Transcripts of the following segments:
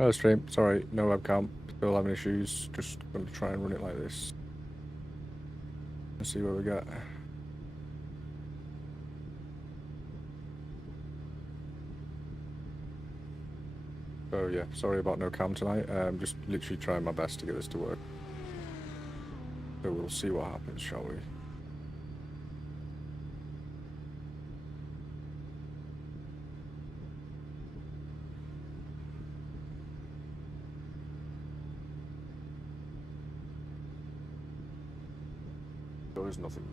Hello stream, sorry, no webcam, still having issues, just going to try and run it like this. Let's see what we got. Oh yeah, sorry about no cam tonight, just literally trying my best to get this to work. So we'll see what happens, shall we? There is nothing.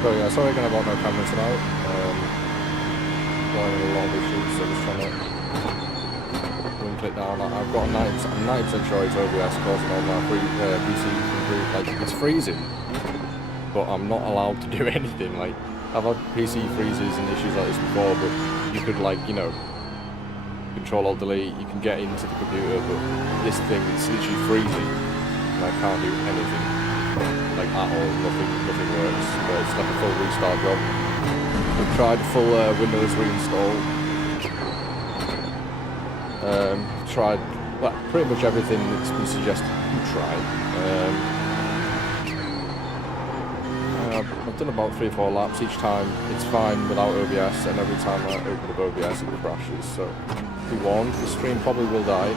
So yeah, sorry again about no camera tonight. Running a lot of issues, so just trying to link it down. I've got I'm 90% sure it's OBS causing all my PC like it's freezing, but I'm not allowed to do anything. Like I've had PC freezes and issues like this before, but you could like Control Alt Delete, you can get into the computer, but this thing it's literally freezing, and I can't do anything. Like at all, nothing works. But it's like a full restart job. We've tried full Windows reinstall. Tried pretty much everything that's been suggested you try. I've done about 3 or 4 laps. Each time it's fine without OBS, and every time I open up OBS it crashes. So be warned, the stream probably will die.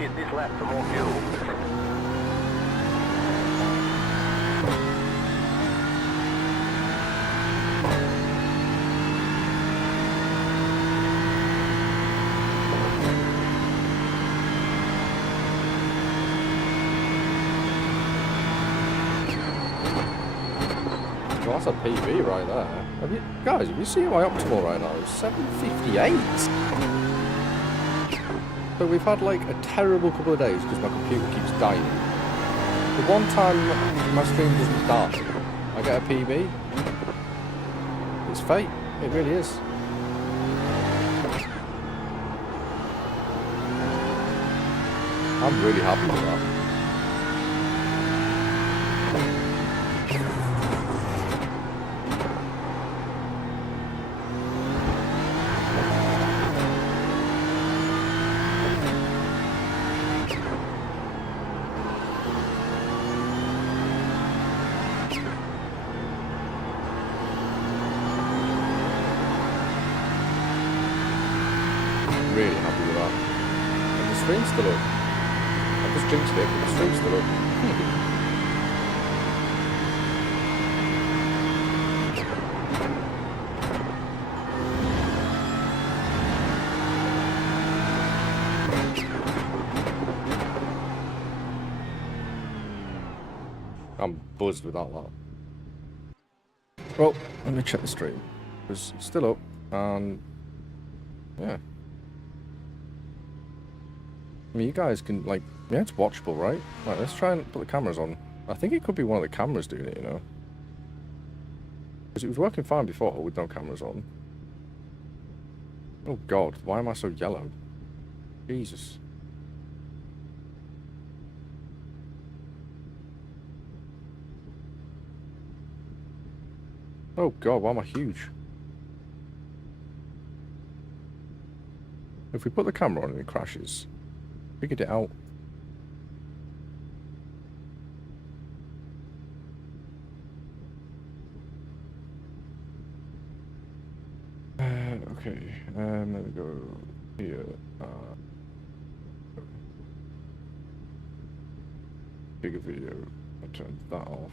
Repeat this lap for more fuel. Well, that's a PB right there. Guys, have you seen my optimal right now? It's 758. So we've had like a terrible couple of days because my computer keeps dying. The one time my stream doesn't die, I get a PB. It's fate. It really is. I'm really happy with that. Really happy with that. And the stream's still up. I just jinxed it, but the stream's still up. I'm buzzed with that lot. Well, let me check the stream. It's still up, and yeah. I mean, you guys can, like, yeah, it's watchable, right? Right, let's try and put the cameras on. I think it could be one of the cameras doing it, you know? Because it was working fine before with no cameras on. Oh, God, why am I so yellow? Jesus. Oh, God, why am I huge? If we put the camera on and it crashes... Figured it out. Okay, let me go here. Bigger video. I turn that off.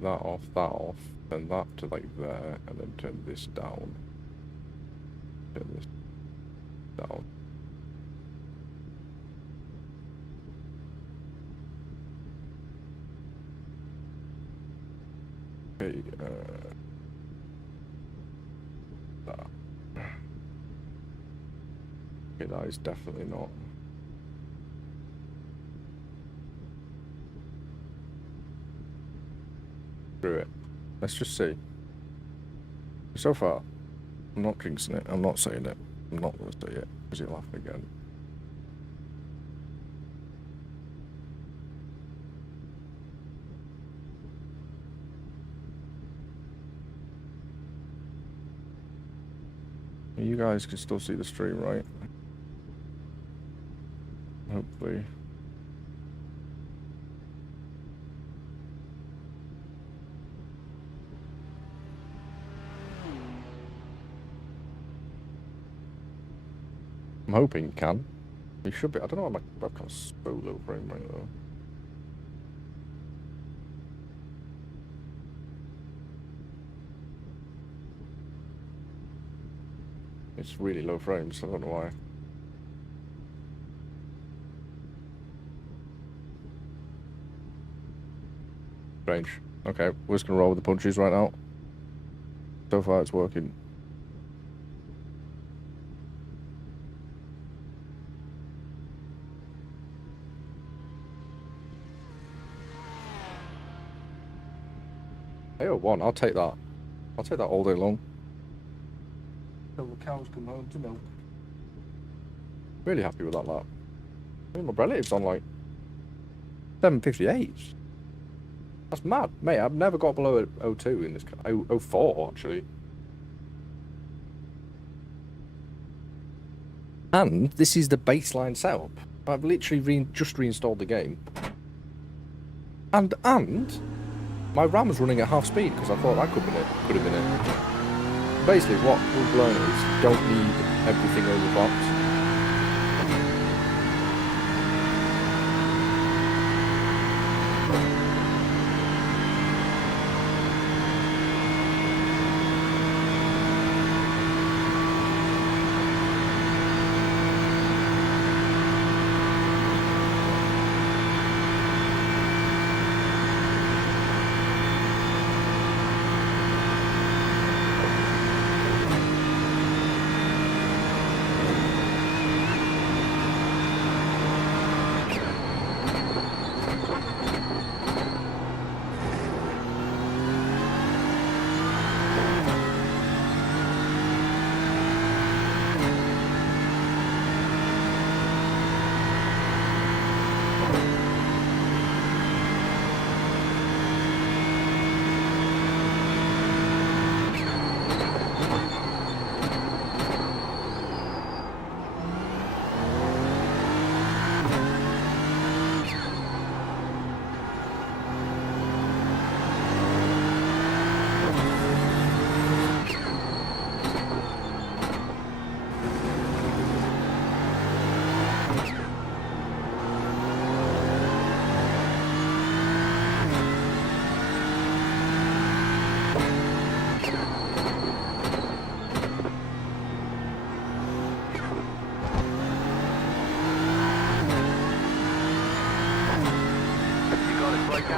That off, that off. Turn that to like there, and then turn this down. Turn this down. Okay, okay, that is definitely not. Screw it. Let's just see. So far, I'm not jinxing it. I'm not saying it. I'm not going to say it because you'll laugh again. You guys can still see the stream, right? Hopefully. I'm hoping you can. You should be. I don't know why my webcam's so low frame rate though. It's really low frames, I don't know why. Strange. Okay, we're just gonna roll with the punches right now. So far it's working. AO1, I'll take that. I'll take that all day long. Till the cows come home to milk. Really happy with that lap. I mean, my relative's on like 758. That's mad. Mate, I've never got below 02 in this car. 04 actually. And this is the baseline setup. I've literally just reinstalled the game. And my RAM's running at half speed because I thought that could have been it. Basically, what we've learned is you don't need everything overclocked.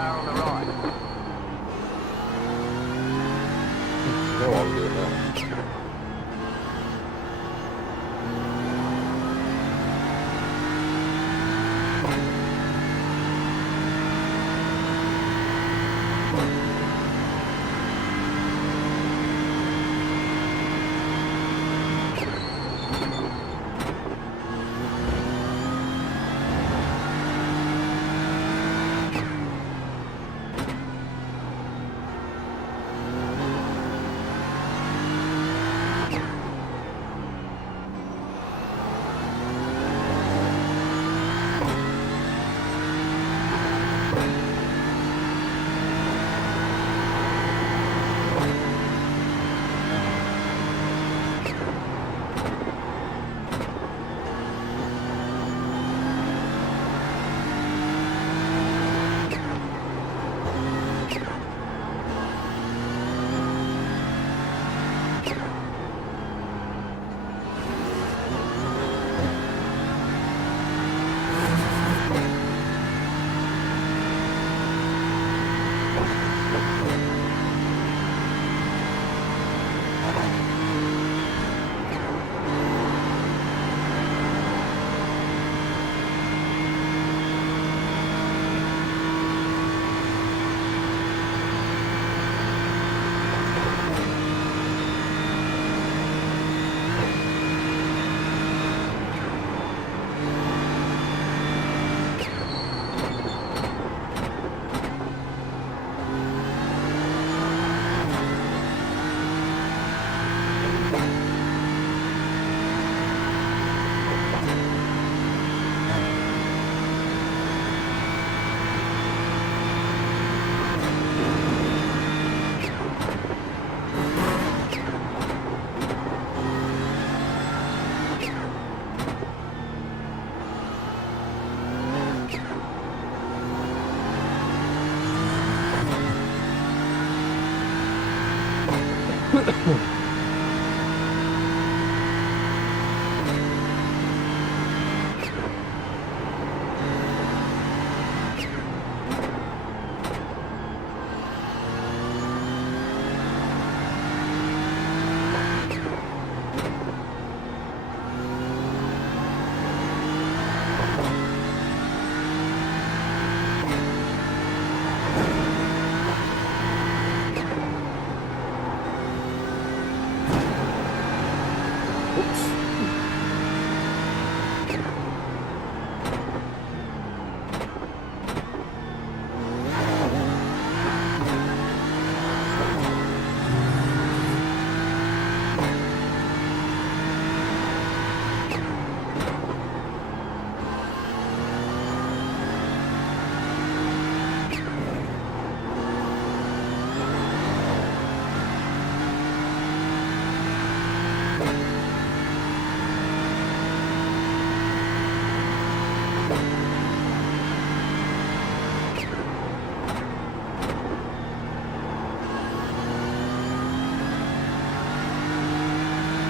car on the right. No, I'll do it now.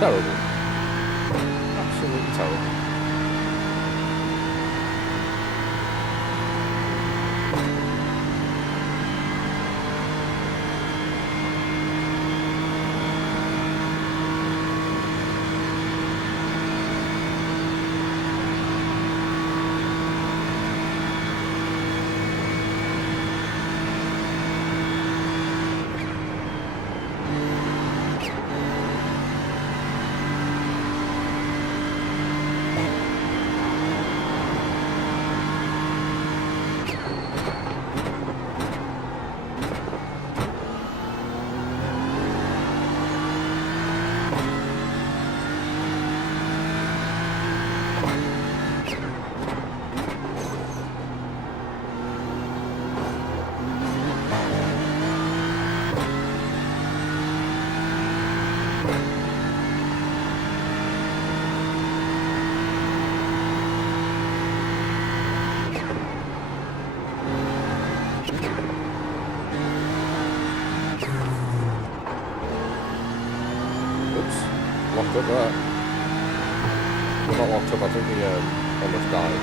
Terrible. Absolutely terrible. Locked up there. We're not locked up, I think we almost died.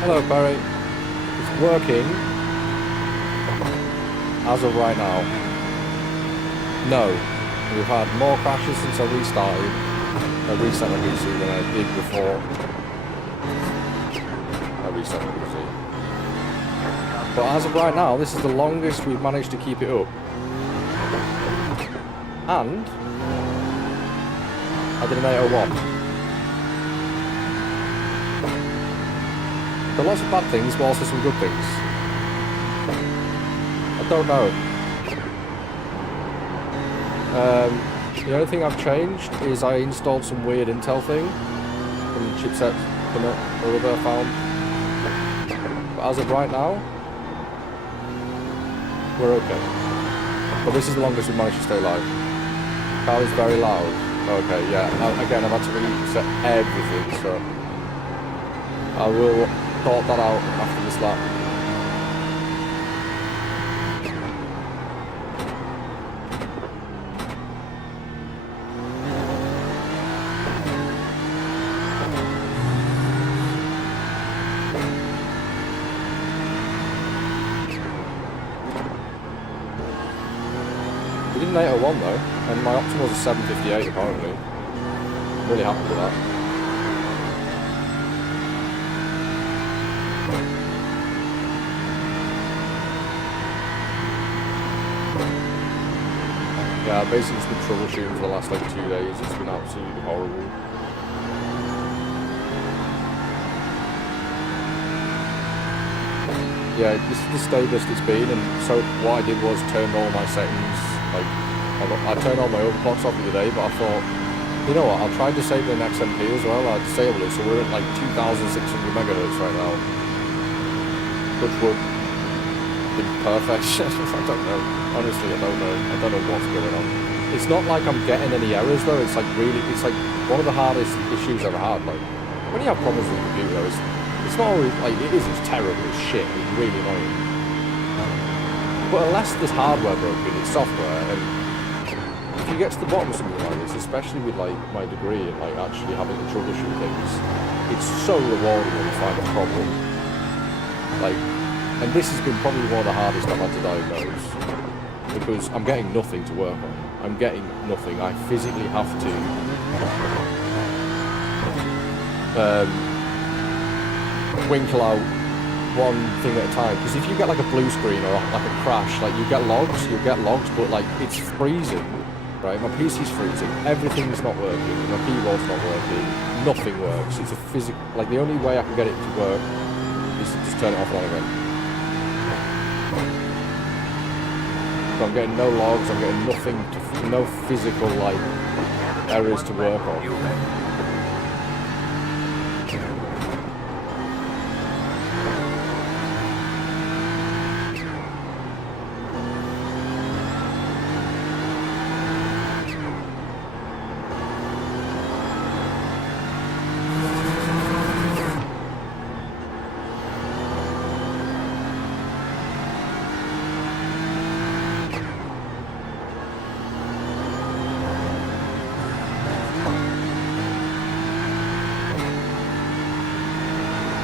Hello, Barry. It's working as of right now. No, we've had more crashes since I restarted. I reset my PC than I did before I reset my PC. But as of right now, this is the longest we've managed to keep it up. And I did an 801. There are lots of bad things, but also some good things. I don't know. The only thing I've changed is I installed some weird Intel thing from chipset or other I found. But as of right now, we're okay. But this is the longest we've managed to stay live. Car is very loud. Okay, yeah. Again, I've had to reset everything, so I will sort that out after this lap. We did an 801 though, and my optimal was a 758 apparently. I'm really happy with that. Yeah, I've basically just been troubleshooting for the last like 2 days. It's been absolutely horrible. Yeah, this is the stablest it's been, and so what I did was turn all my settings, like, I turned all my overclocks off the other day, but I thought, you know what, I'll try disabling XMP as well. I disabled it, so we're at like 2,600 megahertz right now. Which would be perfect. I don't know. Honestly, I don't know. I don't know what's going on. It's not like I'm getting any errors though, it's like really, it's like one of the hardest issues I've ever had. Like, when you have problems with the computer, it's not always, like, it's terrible, it's shit, it's really annoying. But unless there's hardware broken, it's software, and if you get to the bottom of something like this, especially with, like, my degree and, like, actually having to troubleshoot things, it's so rewarding when you find a problem. Like, and this has been probably one of the hardest I've had to diagnose, because I'm getting nothing to work on. I'm getting nothing. I physically have to winkle out one thing at a time, because if you get like a blue screen or like a crash, like you'll get logs, but like it's freezing, right? My PC's freezing, everything's not working, my keyboard's not working, nothing works. It's a physical, like the only way I can get it to work is to just turn it off and on again. So I'm getting no logs, I'm getting nothing, no physical like errors to work on.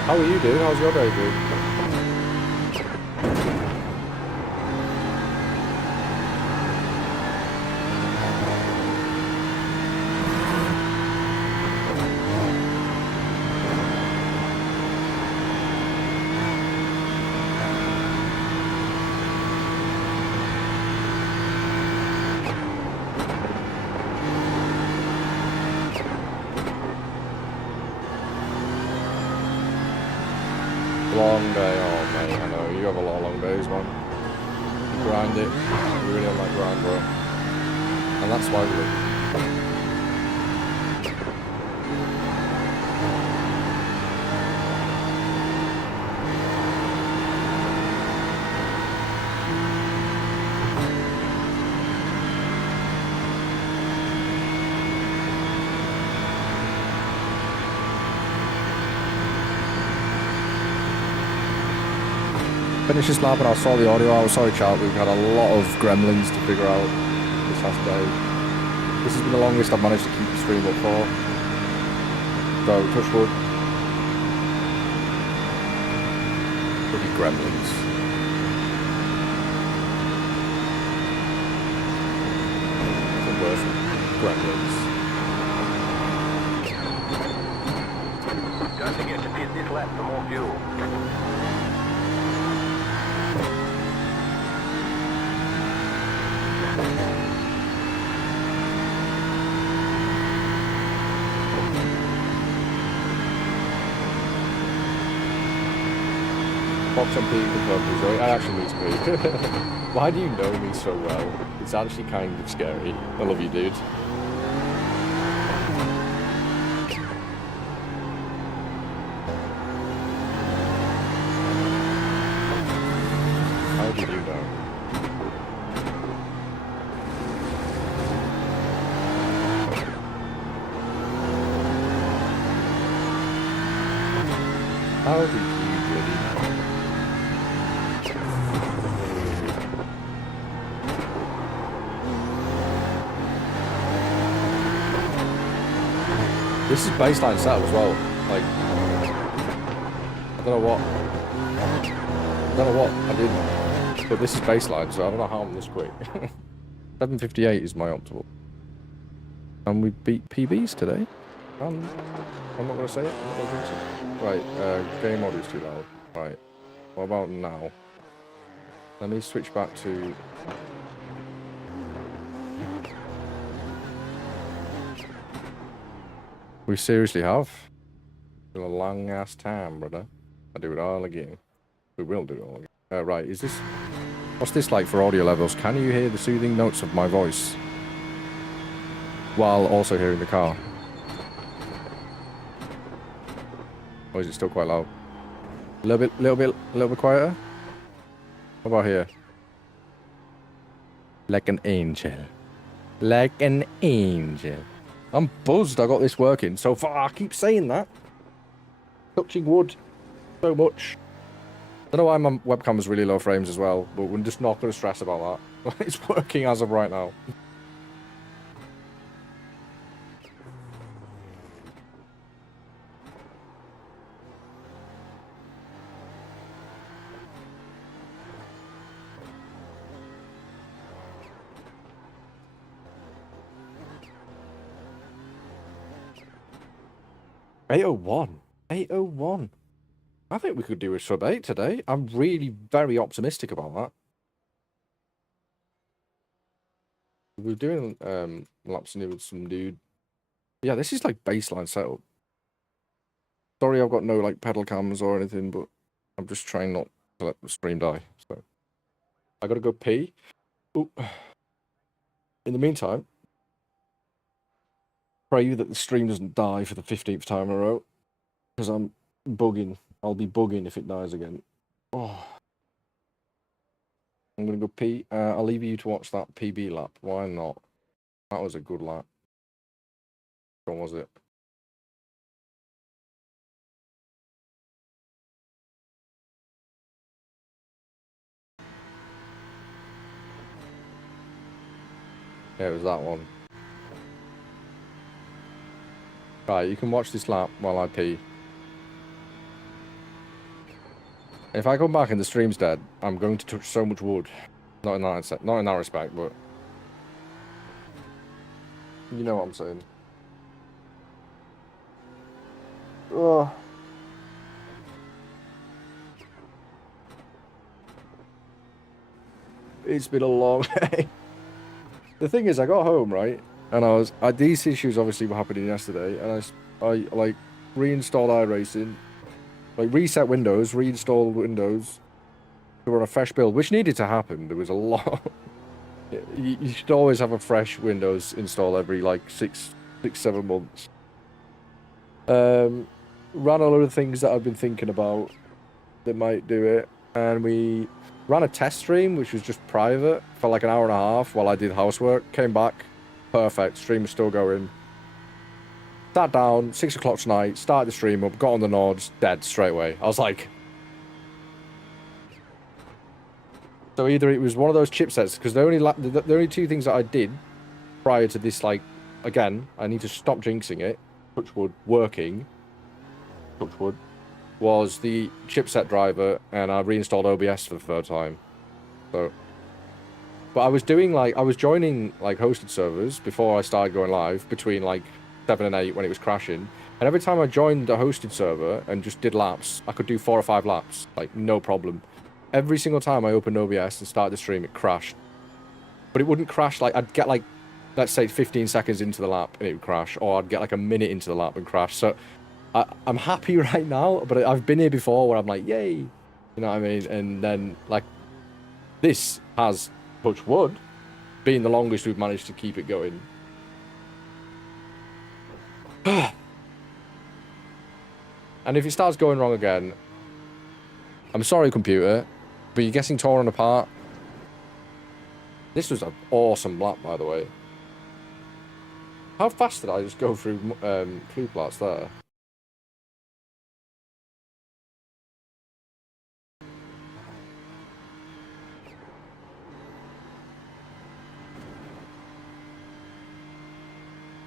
How are you, dude? How's your day, dude? Long day, oh mate, I know, you have a lot of long days, man. You grind it, you really on that grind, bro. And that's why we finished this lap and I saw the audio. I was sorry, chat, we've had a lot of gremlins to figure out this last day. This has been the longest I've managed to keep the stream up for. So, touch wood. gremlins. Nothing worse than gremlins. Don't forget to pit this lap for more fuel. Box on Pete confirmed Zoe. I actually need to be. Why do you know me so well? It's actually kind of scary. I love you, dude. How did you know? How did you really know? This is baseline setup as well. Like, I don't know what I did, but this is baseline, so I don't know how I'm this quick. 7:58 is my optimal, and we beat PBs today. I'm not gonna say it. I'm not gonna jinx it. Right, game mode is too loud. Right, what about now? Let me switch back to. We seriously have. Been a long ass time, brother. I do it all again. We will do it all again. Right, is this... What's this like for audio levels? Can you hear the soothing notes of my voice? While also hearing the car? Or is it still quite loud? A little bit quieter? What about here? Like an angel. Like an angel. I'm buzzed I got this working so far. I keep saying that. Touching wood so much. I don't know why my webcam is really low frames as well, but we're just not going to stress about that. It's working as of right now. $8:01. 8:01. I think we could do a sub 8 today. I'm really very optimistic about that. We're doing laps in here with some dude. Yeah, this is like baseline setup. Sorry I've got no like pedal cams or anything, but I'm just trying not to let the stream die. So I gotta go pee. Ooh. In the meantime, pray that the stream doesn't die for the 15th time in a row. Because I'm bugging. I'll be bugging if it dies again. Oh. I'm going to go pee. I'll leave you to watch that PB lap. Why not? That was a good lap. What was it? Yeah, it was that one. Right, you can watch this lap while I pee. If I come back and the stream's dead, I'm going to touch so much wood. Not in that respect, but you know what I'm saying. Oh. It's been a long day. The thing is, I got home, right? And these issues obviously were happening yesterday, and I like reinstalled iRacing, like reset Windows, reinstalled Windows to run a fresh build, which needed to happen. There was a lot. You should always have a fresh Windows install every like 6-7 months. Ran a lot of things that I've been thinking about that might do it, and we ran a test stream, which was just private for like an hour and a half while I did housework. Came back. Perfect. Stream was still going. Sat down, 6 o'clock tonight, started the stream up, got on the Nords, dead straight away. I was like... So either it was one of those chipsets, because the only two things that I did prior to this, like, again, I need to stop jinxing it, touch wood, working, touch wood, was the chipset driver, and I reinstalled OBS for the third time. So, but I was joining like hosted servers before I started going live between like 7 and 8 when it was crashing. And every time I joined a hosted server and just did laps, I could do 4 or 5 laps, like no problem. Every single time I opened OBS and started the stream, it crashed. But it wouldn't crash, like, I'd get, like, let's say 15 seconds into the lap and it would crash, or I'd get, like, a minute into the lap and crash. So I'm happy right now, but I've been here before where I'm like, yay, you know what I mean? And then, like, this has, touch wood, been the longest we've managed to keep it going. And if it starts going wrong again, I'm sorry, computer, but you're getting torn apart. This was an awesome lap, by the way. How fast did I just go through Flugplatz there?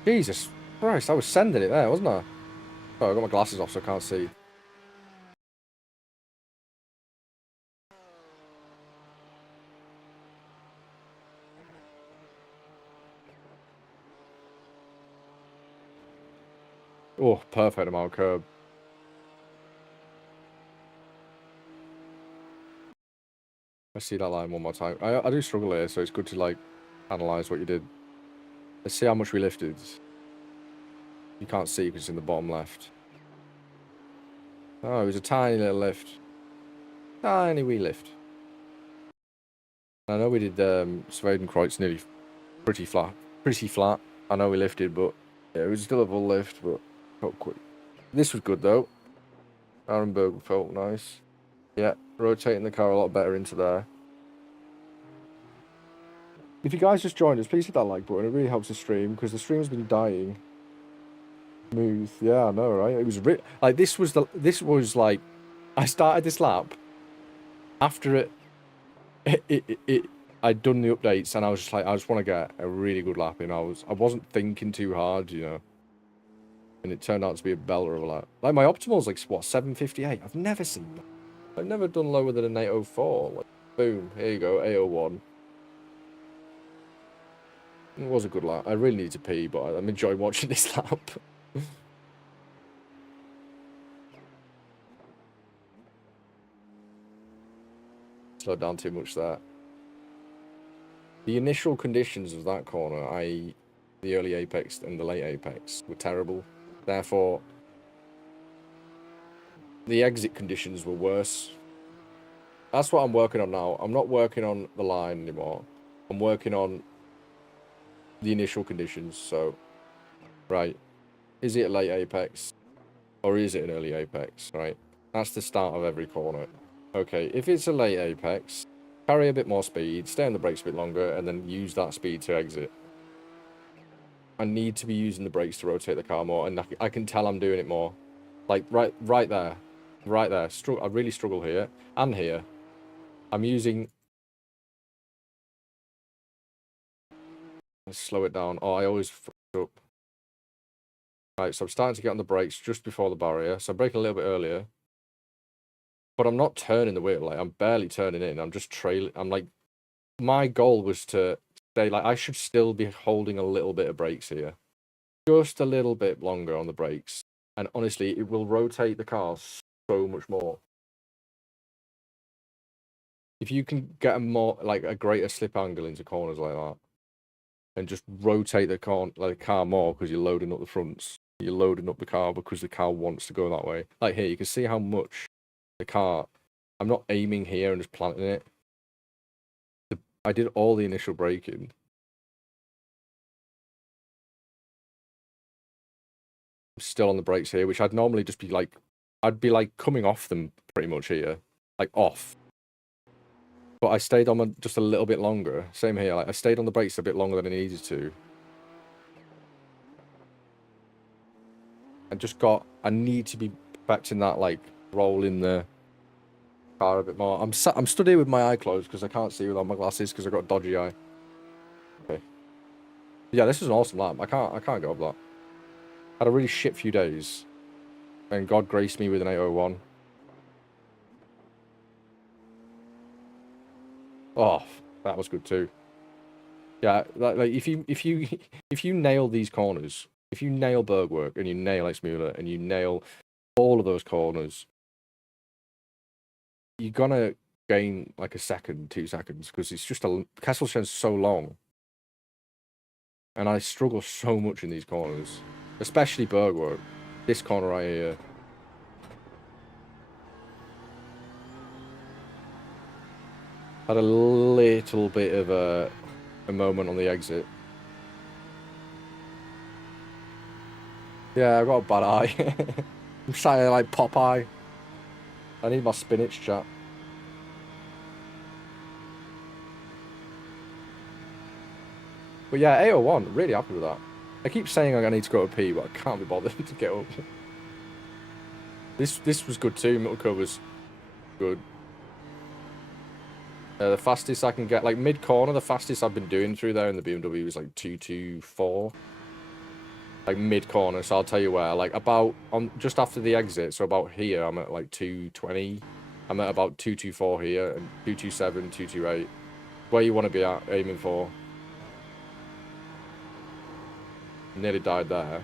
Jesus Christ, I was sending it there, wasn't I? Oh, I got my glasses off so I can't see. Oh, perfect amount of curb. Let's see that line one more time. I do struggle here, so it's good to, like, analyse what you did. Let's see how much we lifted. You can't see because it's in the bottom left. Oh, it was a tiny little lift. Tiny wee lift. I know we did Swedenkreuz nearly pretty flat. Pretty flat. I know we lifted, but yeah, it was still a full lift, but felt quick. This was good though. Arenberg felt nice. Yeah, rotating the car a lot better into there. If you guys just joined us, please hit that like button. It really helps the stream because the stream has been dying. Smooth, yeah, I know, right? It was like this was like I started this lap after I'd done the updates and I was just like I just want to get a really good lap in. I wasn't thinking too hard, you know. And it turned out to be a belter of a lap. Like my optimal's like what 758. I've never seen that. I've never done lower than an 804. Like boom, here you go, 801. It was a good lap. I really need to pee, but I'm enjoying watching this lap. Slowed down too much there. The initial conditions of that corner, i.e. the early apex and the late apex, were terrible. Therefore, the exit conditions were worse. That's what I'm working on now. I'm not working on the line anymore. I'm working on the initial conditions. So, right, is it a late apex or is it an early apex, right? That's the start of every corner. Okay, if it's a late apex, carry a bit more speed, stay on the brakes a bit longer, and then use that speed to exit. I need to be using the brakes to rotate the car more, and I can tell I'm doing it more. Like, right there. Right there. I really struggle here, and here. I'm using... Let's slow it down. Oh, I always fuck up. Right, so I'm starting to get on the brakes just before the barrier, so I'm braking a little bit earlier. But I'm not turning the wheel, like, I'm barely turning in. I'm just trailing. I'm like... My goal was to stay, like, I should still be holding a little bit of brakes here. Just a little bit longer on the brakes. And honestly, it will rotate the car so much more. If you can get a more, like, a greater slip angle into corners like that, and just rotate the car more because you're loading up the fronts, you're loading up the car because the car wants to go that way. Like here, you can see how much the car, I'm not aiming here and just planting it. I did all the initial braking. I'm still on the brakes here, which I'd normally just be like, I'd be like coming off them pretty much here, like off. But I stayed on them just a little bit longer. Same here, like I stayed on the brakes a bit longer than I needed to. I need to be perfecting that, like, rolling the car a bit more. I'm stood here with my eye closed because I can't see without my glasses because I've got a dodgy eye. Okay. Yeah, this is an awesome lap. I can't go up that. Had a really shit few days. And God graced me with an 801. Oh, that was good too. Yeah, like if you nail these corners, if you nail Bergwerk and you nail Exmuller and you nail all of those corners, you're gonna gain like a second, 2 seconds, because it's just Kesselchen's so long, and I struggle so much in these corners, especially Bergwerk. This corner right here. Had a little bit of a moment on the exit. Yeah, I got a bad eye. I'm trying to like Popeye. I need my spinach, chat. But yeah, 801, really happy with that. I keep saying I need to go to pee, but I can't be bothered to get up. This was good too. Milko was good. The fastest I can get, like mid corner, the fastest I've been doing through there in the BMW was like 224. Like mid corner, so I'll tell you where. Like about on just after the exit, so about here, I'm at like 220. I'm at about 224 here and 227, 228. Where you want to be at, aiming for. Nearly died there.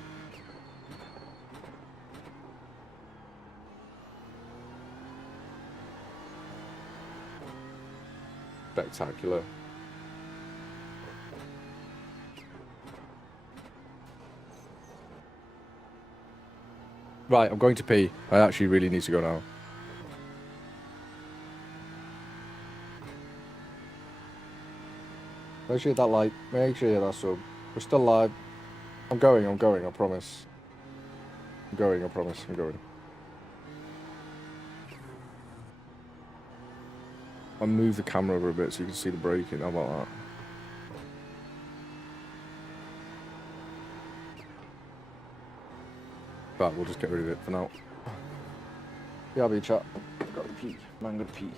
Spectacular. Right, I'm going to pee. I actually really need to go now. Make sure you hit that like. Make sure you hit that sub. We're still live. I'm going, I promise. I'm going, I promise, I'm going. I'll move the camera over a bit so you can see the braking. How about that? But we'll just get rid of it for now. Yeah, I'll be chat. Gotta pee. Man, gotta pee.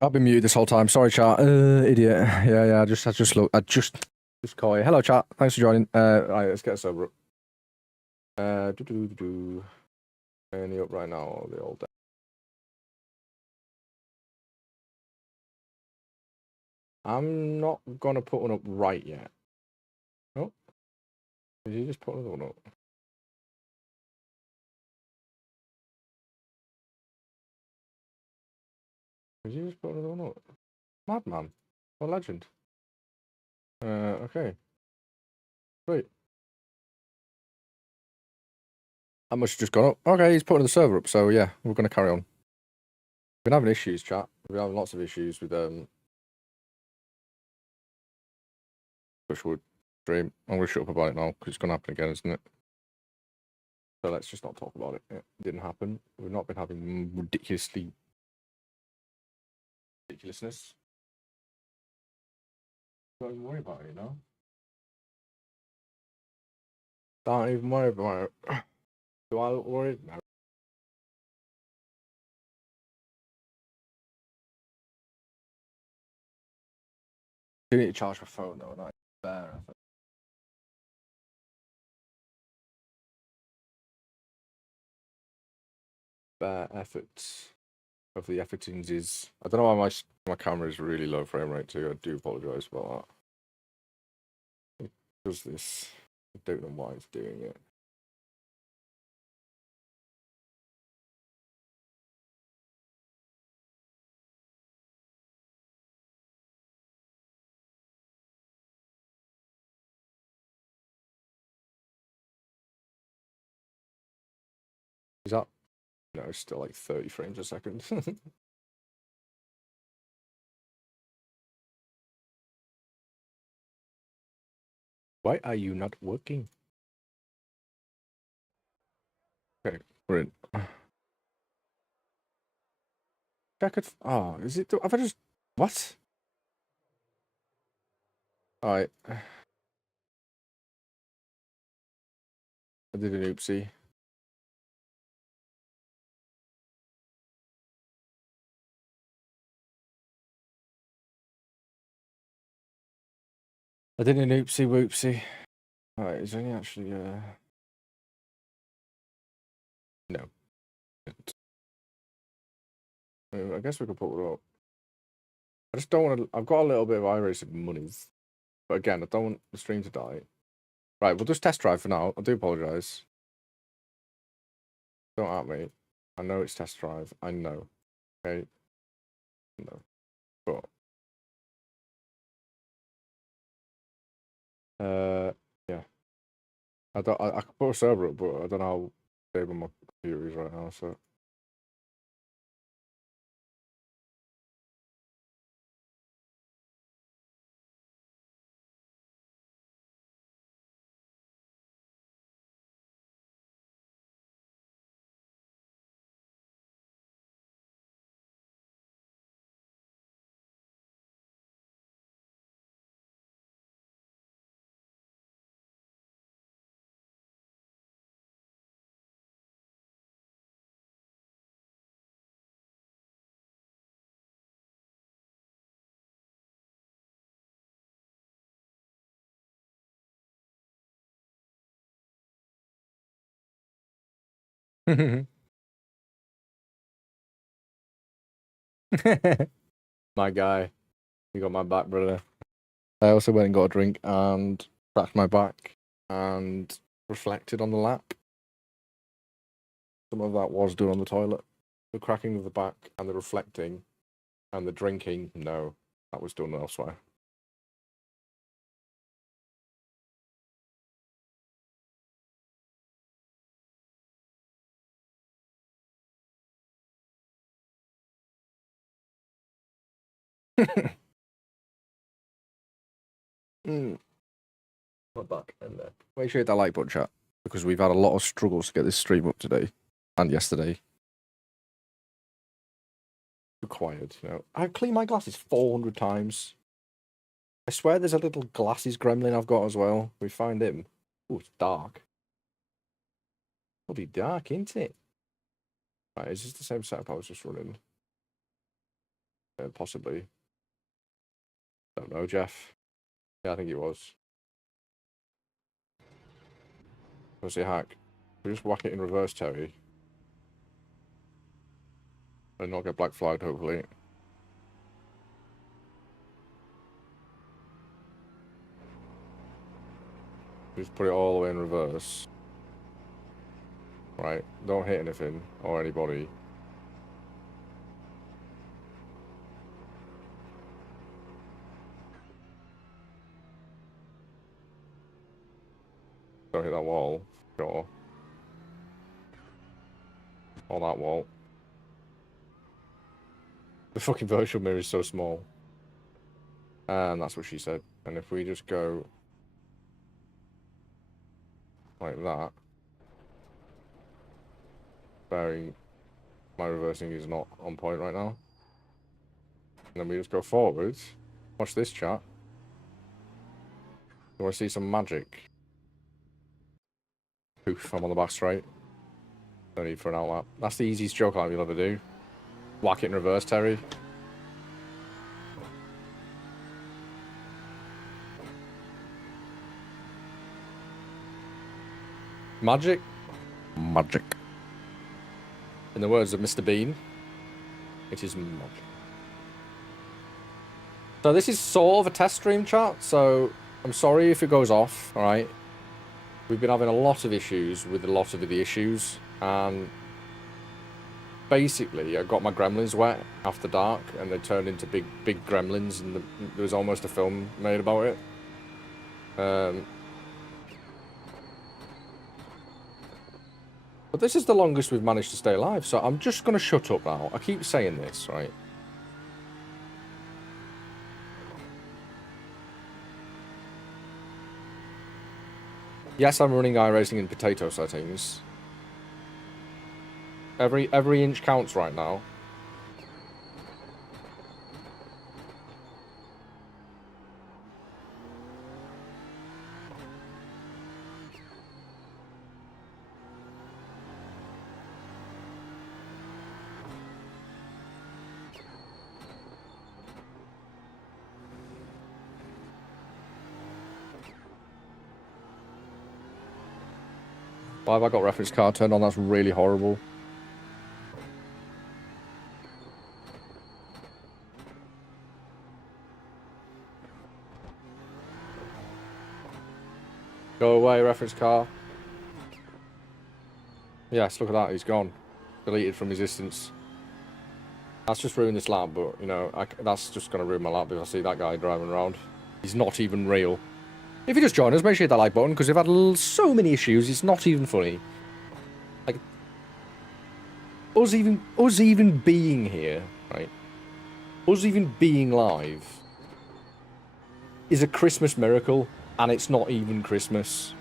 I've been muted this whole time. Sorry, chat. Idiot. Yeah. I just call you. Hello, chat. Thanks for joining. Right, let's get us over. Any up right now? Or the old. I'm not gonna put one up right yet. Oh, did you just put another one up? Did you just put another one up? Madman. What legend? Okay. Great. That must have just gone up. Okay, he's putting the server up, so yeah, we're gonna carry on. We've been having issues, chat. We've been having lots of issues with Bushwood stream. I'm gonna shut up about it now because it's gonna happen again, isn't it? So let's just not talk about it. It didn't happen. We've not been having ridiculousness. Don't even worry about it, you know? Don't even worry about it. Do I worry? No. I need to charge my phone though, not fair. Bare efforts of the effortings is. I don't know why my camera is really low frame rate too. I do apologise about that. It does this. I don't know why it's doing it. Is that? No, it's still like 30 frames a second. Why are you not working? Okay, we're in. Check it. Oh, is it? Have I just. What? Alright. I did an oopsie. I did an oopsie whoopsie. Alright, is there any actually. No. I guess we could put it up. I just don't want to. I've got a little bit of iRacing monies. But again, I don't want the stream to die. Right, we'll just test drive for now. I do apologise. Don't at me. I know it's test drive. I know. Okay. No. But yeah. I could put a server up, but I don't know how stable my computer is right now, so my guy. You got my back, brother. I also went and got a drink and cracked my back and reflected on the lap. Some of that was done on the toilet. The cracking of the back and the reflecting and the drinking, no, that was done elsewhere. My back and neck. Make sure you hit that like button, chat, because we've had a lot of struggles to get this stream up today and yesterday. Required, you know. I've cleaned my glasses 400 times. I swear there's a little glasses gremlin I've got as well. We find him. Oh, it's dark. Bloody dark, isn't it? Right, is this the same setup I was just running? Possibly. Don't know, Jeff. Yeah, I think it was. Was it hack? We just whack it in reverse, Terry. And not get black flagged, hopefully. Just put it all the way in reverse. Right, don't hit anything or anybody. Don't hit that wall, sure. Or that wall. The fucking virtual mirror is so small. And that's what she said. And if we just go like that, bearing my reversing is not on point right now. And then we just go forwards. Watch this, chat. You want to see some magic? Poof, I'm on the back straight. No need for an outlap. That's the easiest choke lap you'll ever do. Whack it in reverse, Terry. Magic? Magic. In the words of Mr. Bean, it is magic. So this is sort of a test stream, chat, so I'm sorry if it goes off, alright? We've been having a lot of issues with a lot of the issues, and basically I got my gremlins wet after dark, and they turned into big gremlins, and there was almost a film made about it. But this is the longest we've managed to stay alive, so I'm just going to shut up now. I keep saying this, right? Yes, I'm running iRacing in potato settings. Every inch counts right now. Why have I got reference card turned on? That's really horrible. Go away, reference car. Yes, look at that, he's gone. Deleted from existence. That's just ruined this lap, but, you know, that's just going to ruin my lap if I see that guy driving around. He's not even real. If you just join us, make sure you hit that like button, because we've had so many issues, it's not even funny. Like, us even being here, right? Us even being live is a Christmas miracle, and it's not even Christmas.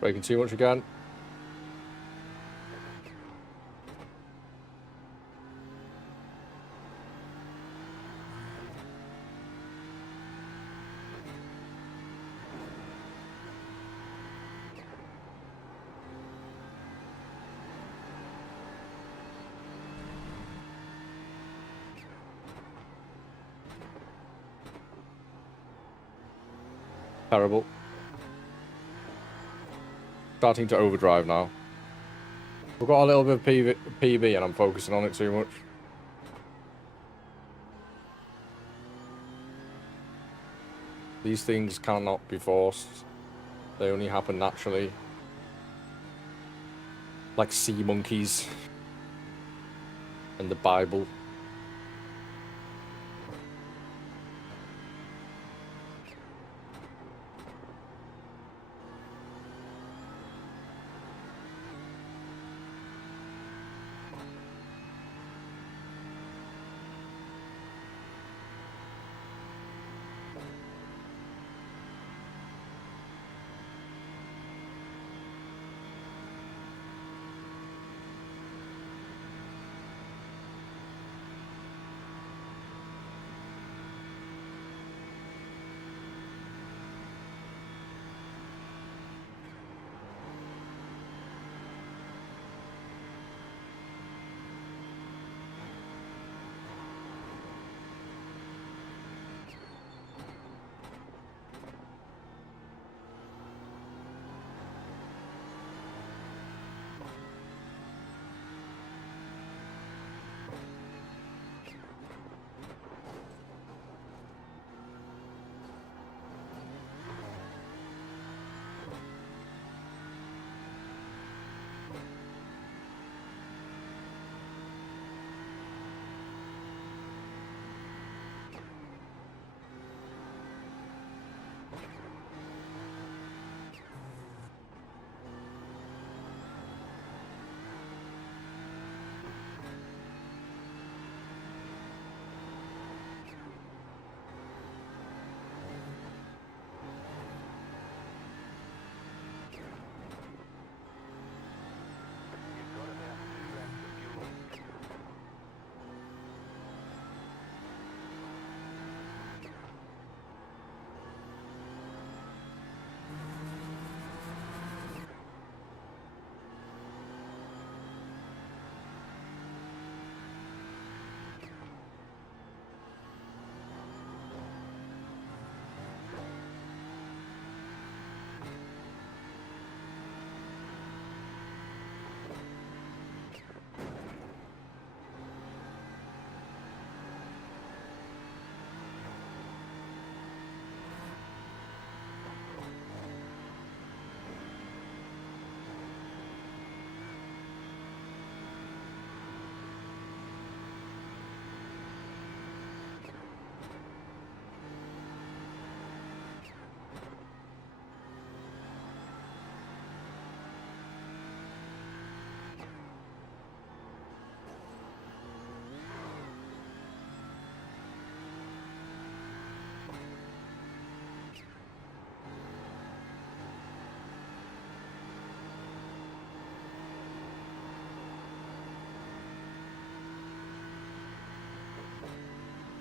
Braking too much again. Terrible. Starting to overdrive now. We've got a little bit of PB and I'm focusing on it too much. These things cannot be forced. They only happen naturally. Like sea monkeys. And the Bible.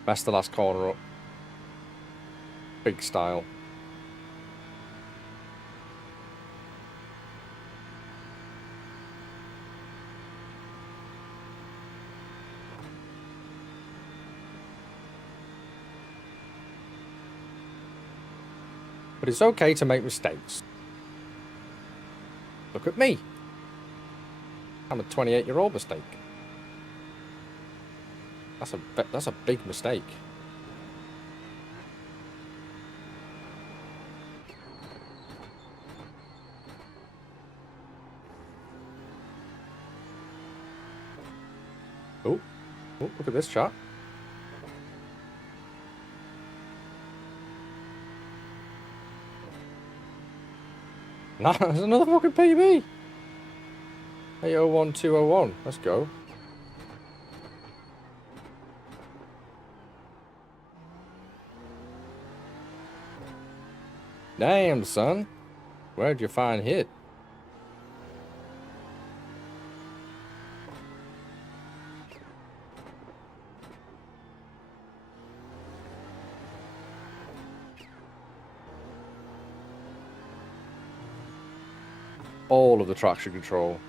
Messed the last corner up. Big style. But it's okay to make mistakes. Look at me. I'm a 28-year-old mistake. That's a big mistake. Oh, look at this chat. Nah, there's another fucking PB. 801201. Let's go. Damn, son. Where'd you find hit? all of the traction control.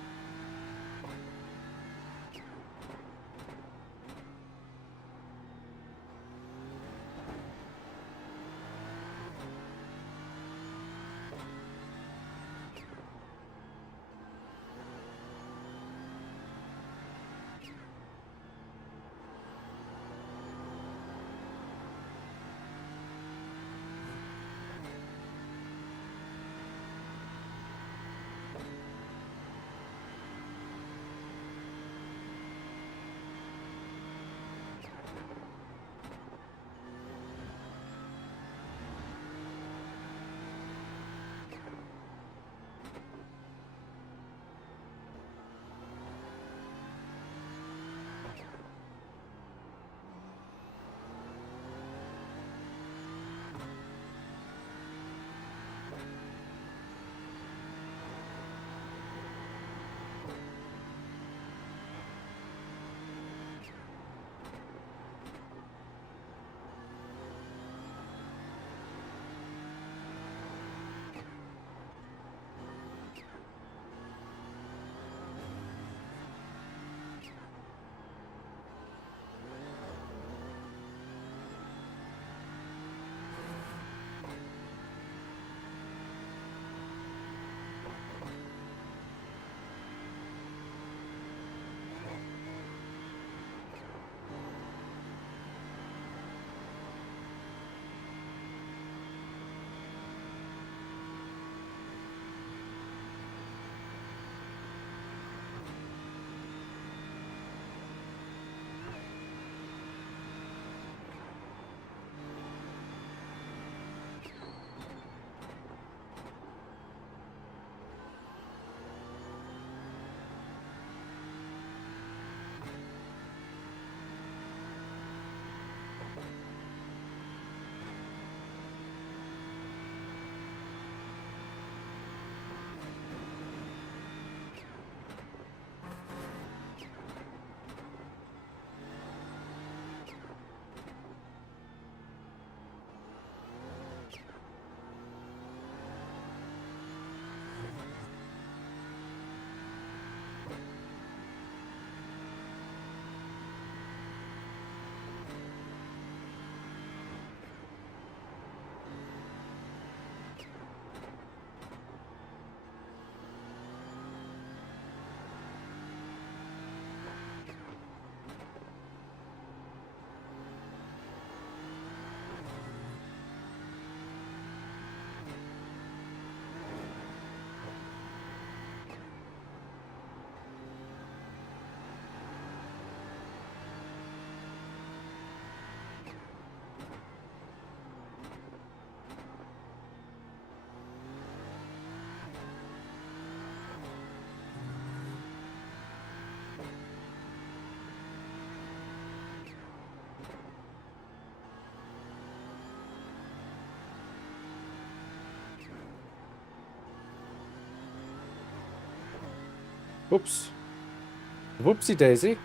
Oops. Whoopsie daisy.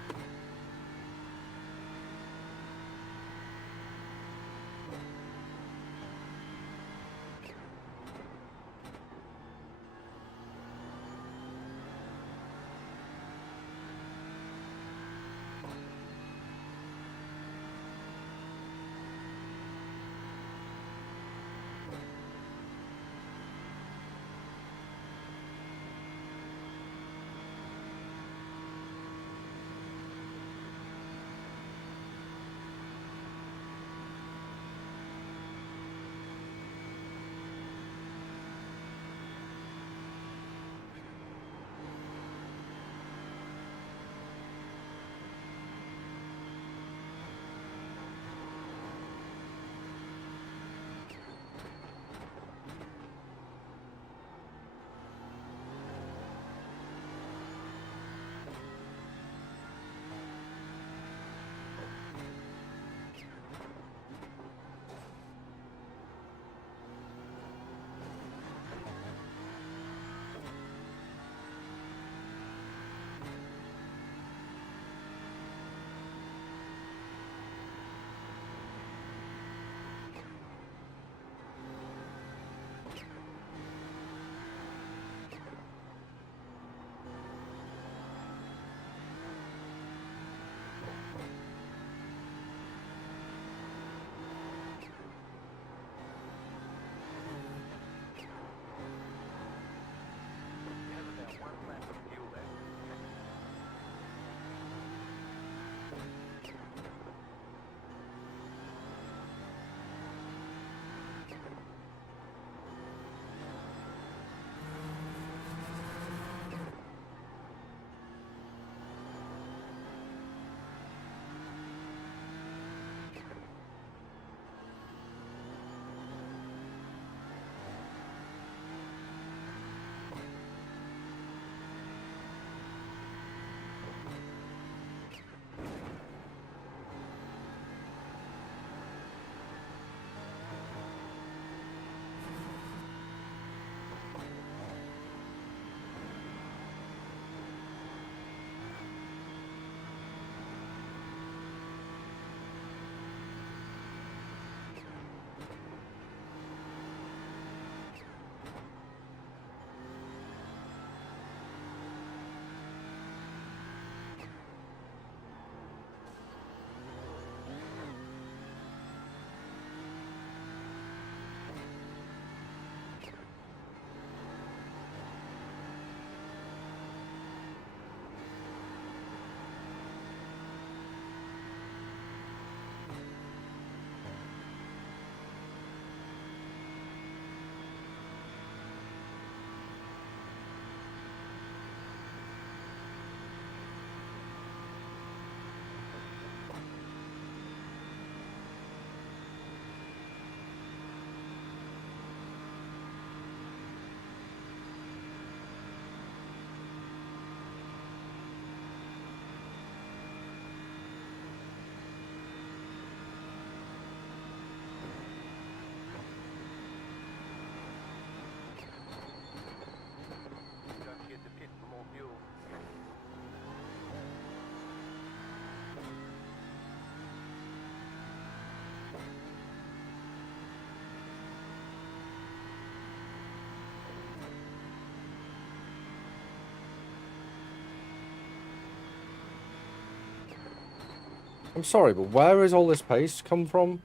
I'm sorry, but where has all this pace come from?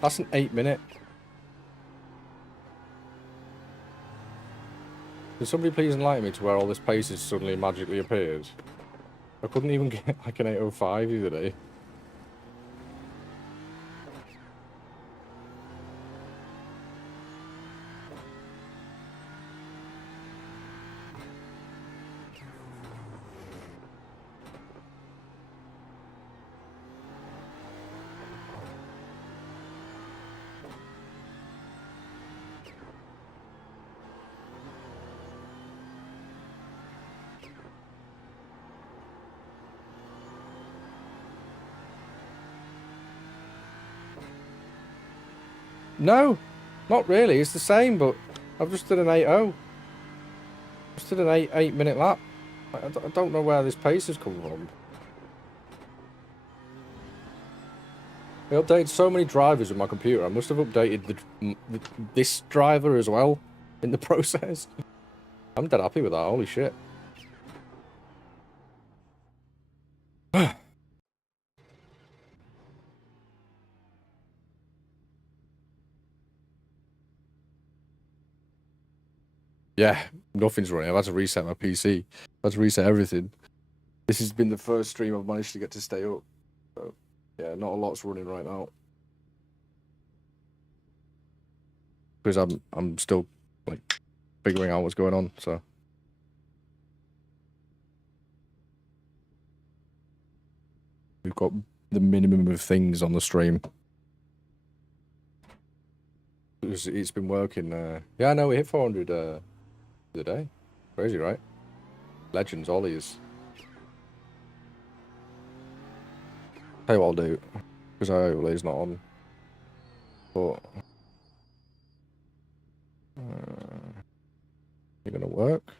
That's an 8-minute. Can somebody please enlighten me to where all this pace has suddenly magically appeared? I couldn't even get like an 8:05 the other day. No, not really. It's the same, but I've just did an 8:0. Just did an 8-minute lap. I don't know where this pace has come from. I updated so many drivers with my computer. I must have updated this driver as well in the process. I'm dead happy with that. Holy shit. Yeah, nothing's running. I've had to reset my PC. I've had to reset everything. This has been the first stream I've managed to get to stay up. So, yeah, not a lot's running right now. Because I'm still, like, figuring out what's going on, so. We've got the minimum of things on the stream. It's been working. Yeah, I know, we hit 400 the other day. Crazy, right? Legends, Ollies. Tell you what I'll do, because Iola's not on. But you're gonna work.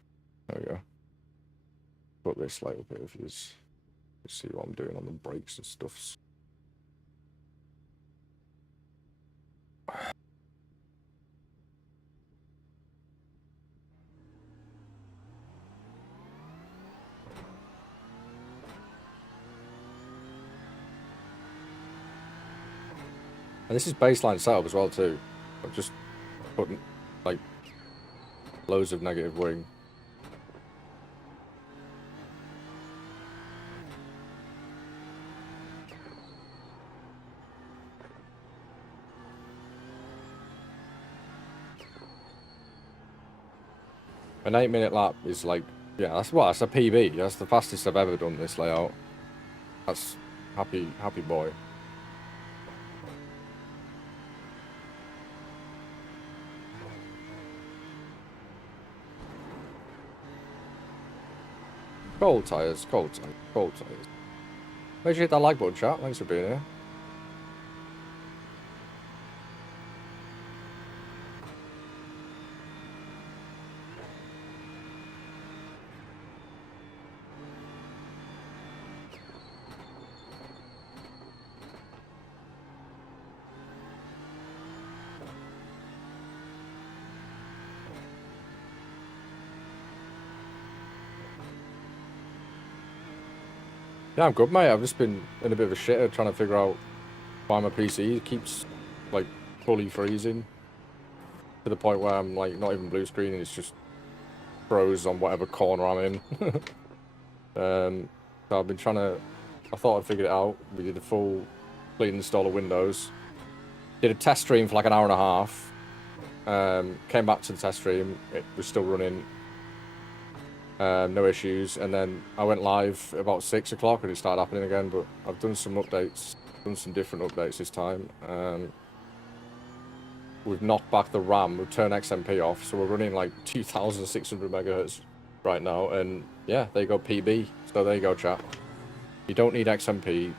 There we go. Put this like a bit of his. See what I'm doing on the brakes and stuffs. And this is baseline setup as well too. I've just put like loads of negative wing. An 8-minute lap is like, yeah, that's a PB. That's the fastest I've ever done this layout. That's happy boy. Cold tires, cold tires. Make sure you hit that like button, chat. Thanks for being here. Yeah, I'm good, mate. I've just been in a bit of a shitter trying to figure out why my PC keeps like fully freezing to the point where I'm like not even blue screening. It's just froze on whatever corner I'm in. So I've been trying to. I thought I'd figured it out. We did a full clean install of Windows. Did a test stream for like an hour and a half. Came back to the test stream. It was still running. No issues, and then I went live about 6 o'clock and it started happening again, but I've done some updates, done some different updates this time. We've knocked back the RAM, we've turned XMP off, so we're running like 2,600 megahertz right now, and yeah, there you go, PB, so there you go, chat. You don't need XMP.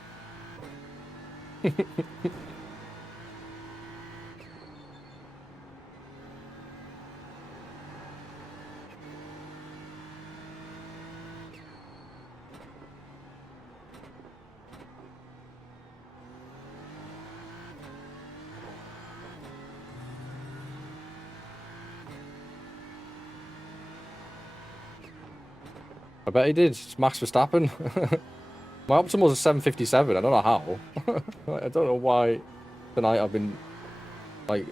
I bet he did. It's Max Verstappen. My optimal is a 757. I don't know how. I don't know why tonight I've been like.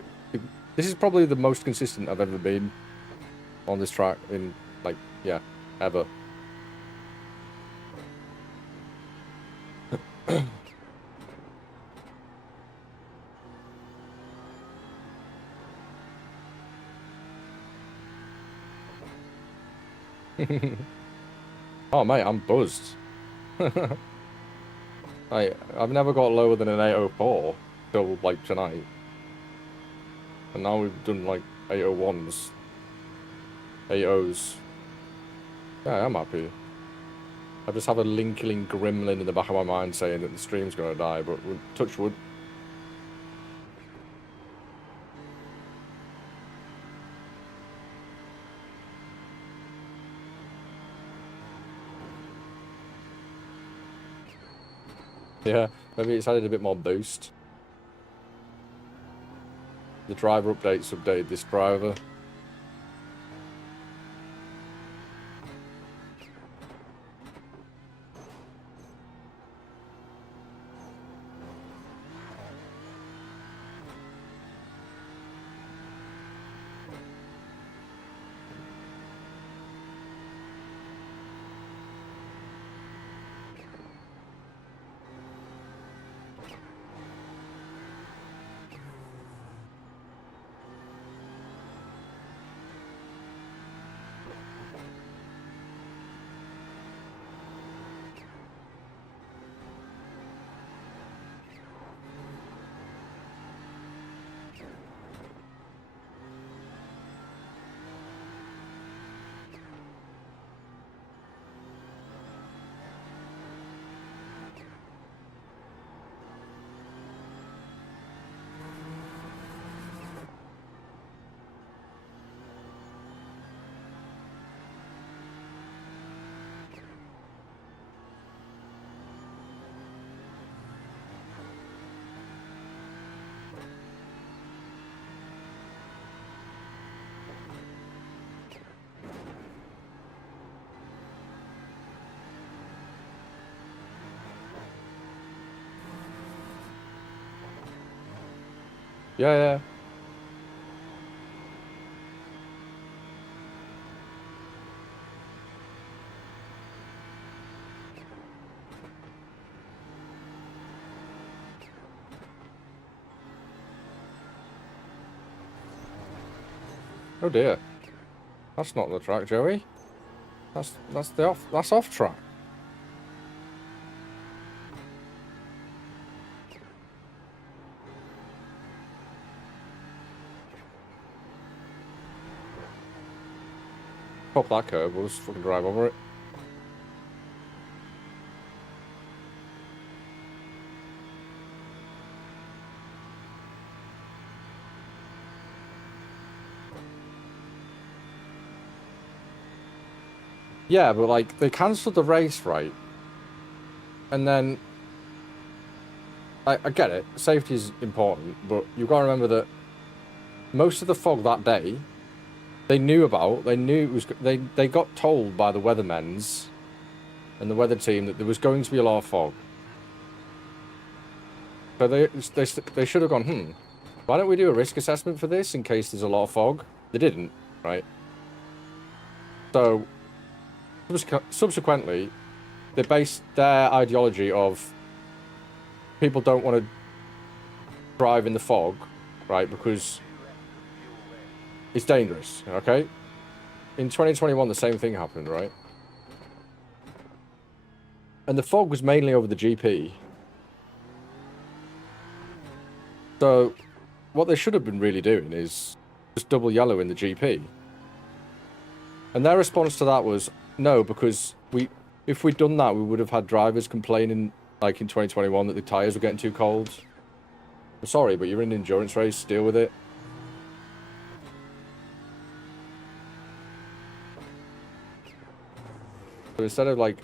This is probably the most consistent I've ever been on this track in like ever. Oh mate, I'm buzzed. I've never got lower than an 804 till like tonight. And now we've done like 801s. 80s. Yeah, I'm happy. I just have a linkling gremlin in the back of my mind saying that the stream's gonna die, but touch wood. Yeah, maybe it's added a bit more boost. The driver updates updated this driver. Yeah. Oh dear. That's not the track, Joey. That's off track. Pop that curb, we'll just fucking drive over it. Yeah, but like they cancelled the race, right? And then I get it, safety is important, but you've got to remember that most of the fog that day they knew about. They knew it was. They got told by the weathermen's and the weather team that there was going to be a lot of fog. So they should have gone. Why don't we do a risk assessment for this in case there's a lot of fog? They didn't, right? So subsequently, they based their ideology of people don't want to drive in the fog, right? Because it's dangerous, okay? In 2021, the same thing happened, right? And the fog was mainly over the GP. So, what they should have been really doing is just double yellow in the GP. And their response to that was, no, because if we'd done that, we would have had drivers complaining, like in 2021, that the tyres were getting too cold. I'm sorry, but you're in an endurance race, deal with it. So instead of like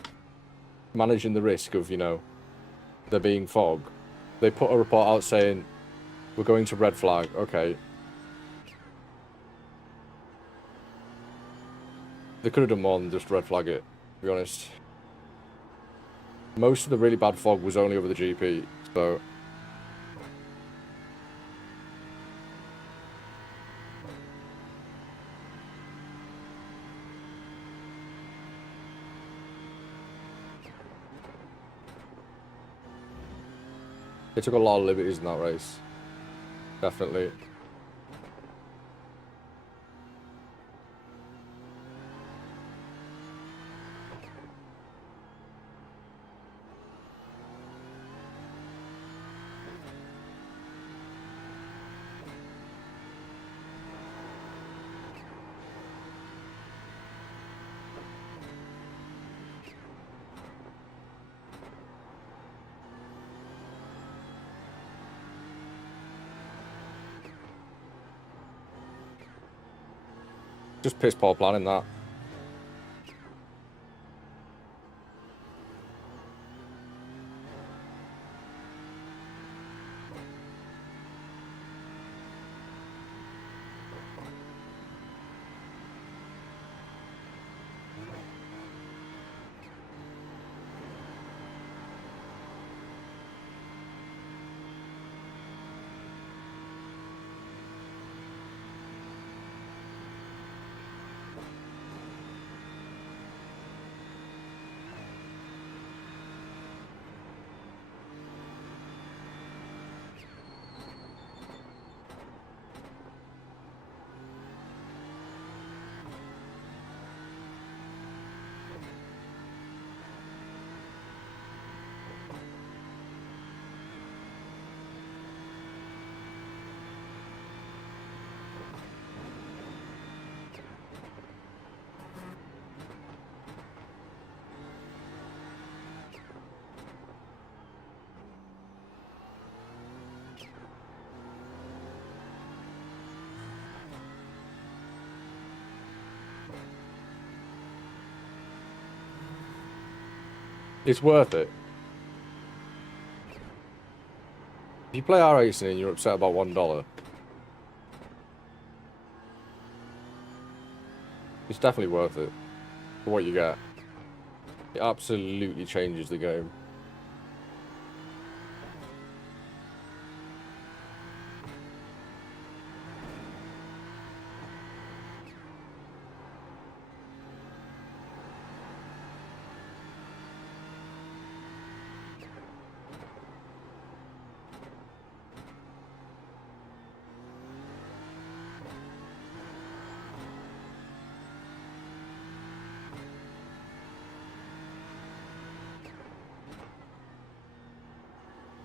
managing the risk of, there being fog, they put a report out saying, we're going to red flag, okay. They could have done more than just red flag it. to be honest. Most of the really bad fog was only over the GP, so... They took a lot of liberties in that race. Definitely. Just piss poor planning that. It's worth it. If you play iRacing and you're upset about $1, it's definitely worth it for what you get. It absolutely changes the game.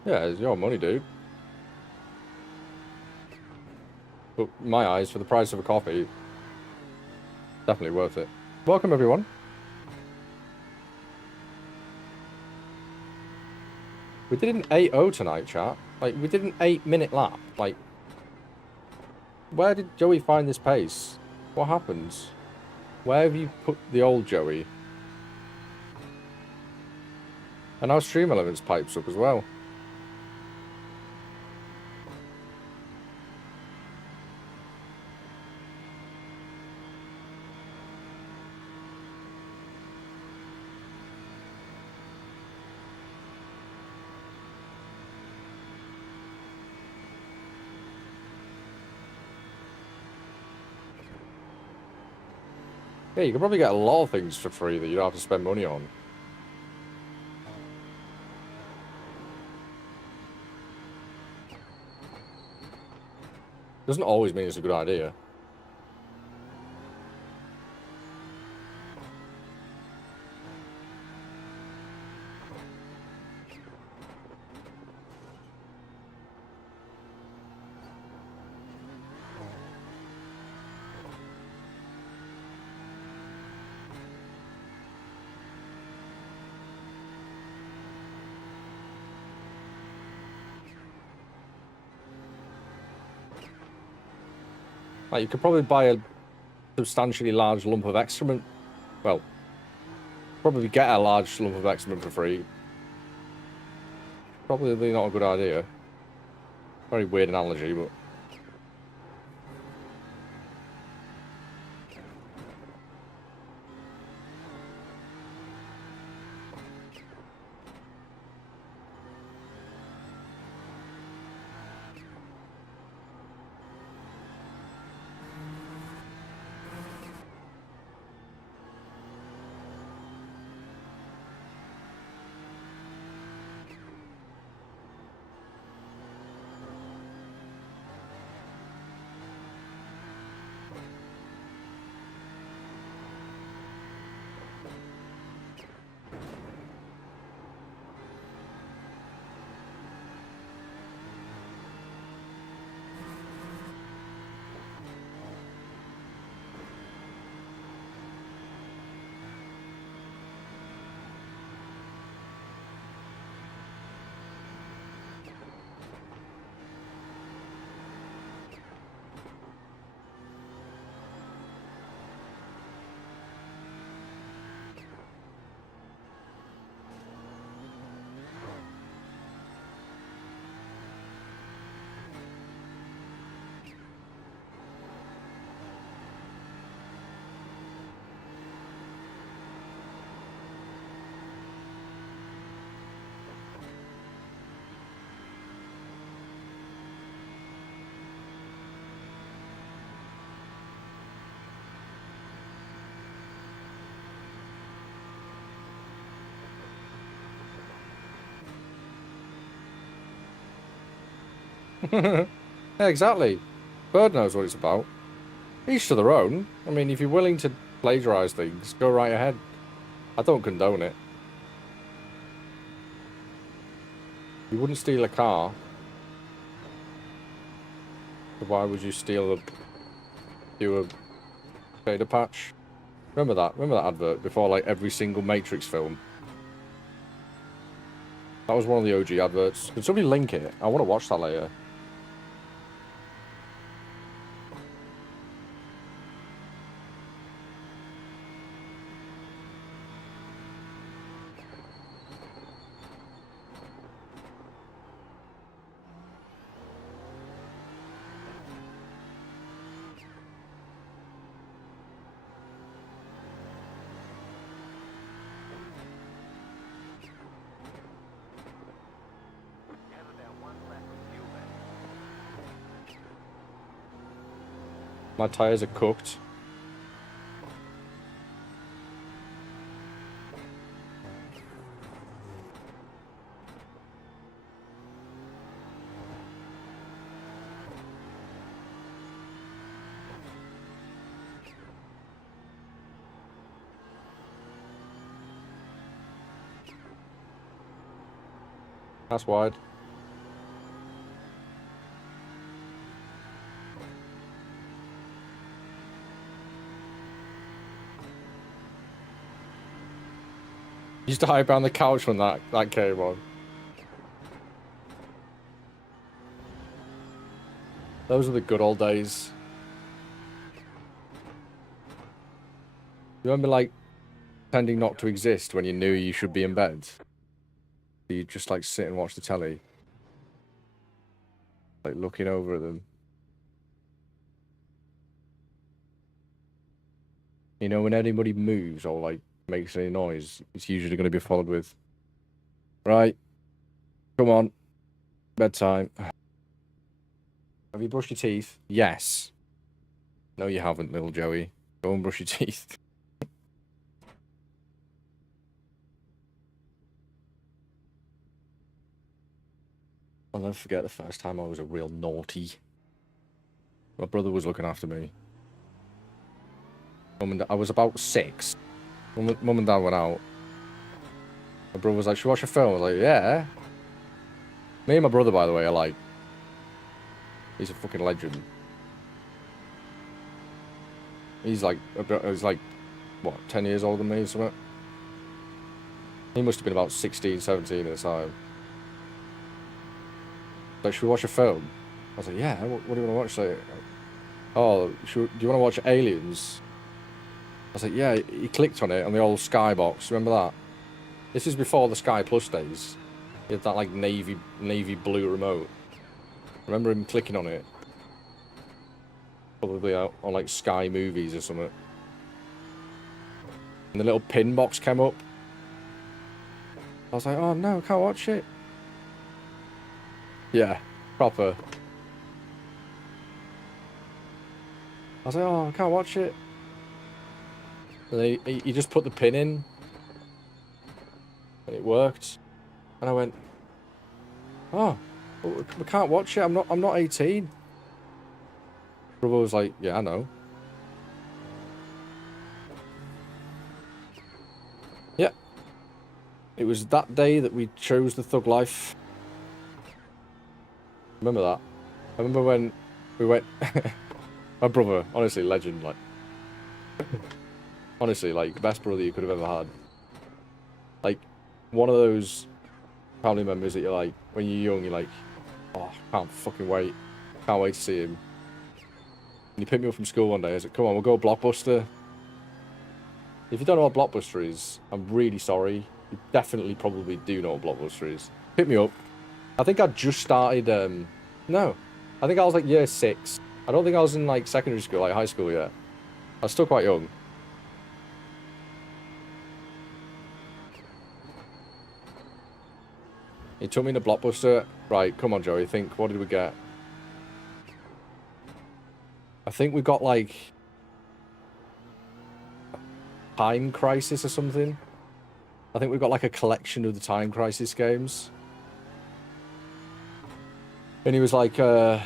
Yeah, it's your money, dude. But in my eyes, for the price of a coffee, definitely worth it. Welcome, everyone. We did an 8-0 tonight, chat. Like, we did an 8-minute lap. Like, where did Joey find this pace? What happens? Where have you put the old Joey? And now Stream Elements pipes up as well. Yeah, you could probably get a lot of things for free that you don't have to spend money on. Doesn't always mean it's a good idea. Like, you could probably buy a substantially large lump of excrement. Well, probably get a large lump of excrement for free. Probably not a good idea. Very weird analogy, but... Yeah, exactly. Bird knows what it's about. Each to their own. I mean, if you're willing to plagiarize things, go right ahead. I don't condone it. You wouldn't steal a car. So why would you do a shader patch? Remember that? Remember that advert before, like, every single Matrix film? That was one of the OG adverts. Can somebody link it? I want to watch that later. My tires are cooked. That's wide. Used to hide behind the couch when that came on. Those are the good old days. You remember, like, pretending not to exist when you knew you should be in bed? You just, like, sit and watch the telly. Like, looking over at them. You know, when anybody moves or, like, makes any noise, it's usually going to be followed with, right, come on, bedtime. Have you brushed your teeth? Yes. No, you haven't, little Joey. Go and brush your teeth. I'll never forget the first time I was a real naughty. My brother was looking after me. I was about 6. Mum and Dad went out. My brother was like, should we watch a film? I was like, yeah. Me and my brother, by the way, are like... He's a fucking legend. He's like, what, 10 years older than me or something? He must have been about 16, 17 at the time. Like, should we watch a film? I was like, yeah, what do you want to watch? Like, oh, do you want to watch Aliens? I was like, yeah, he clicked on it on the old Skybox. Remember that? This is before the Sky Plus days. He had that, like, navy blue remote. Remember him clicking on it? Probably out on, like, Sky Movies or something. And the little pin box came up. I was like, oh, no, I can't watch it. Yeah, proper. I was like, oh, I can't watch it. And he just put the pin in. And it worked. And I went, oh, we can't watch it. I'm not 18. Brother was like, yeah, I know. Yeah. It was that day that we chose the thug life. Remember that? I remember when we went... My brother, honestly, legend, like... Honestly, like, the best brother you could have ever had. Like, one of those family members that you're like, when you're young, you're like, oh, can't fucking wait. Can't wait to see him. And he picked me up from school one day. I said, come on, we'll go Blockbuster. If you don't know what Blockbuster is, I'm really sorry. You definitely probably do know what Blockbuster is. Pick me up. I think I just started, no. I think I was like year 6. I don't think I was in like secondary school, like high school yet. I was still quite young. He took me to Blockbuster. Right, come on, Joey, think, what did we get? I think we got like... Time Crisis or something. I think we got like a collection of the Time Crisis games. And he was like, I've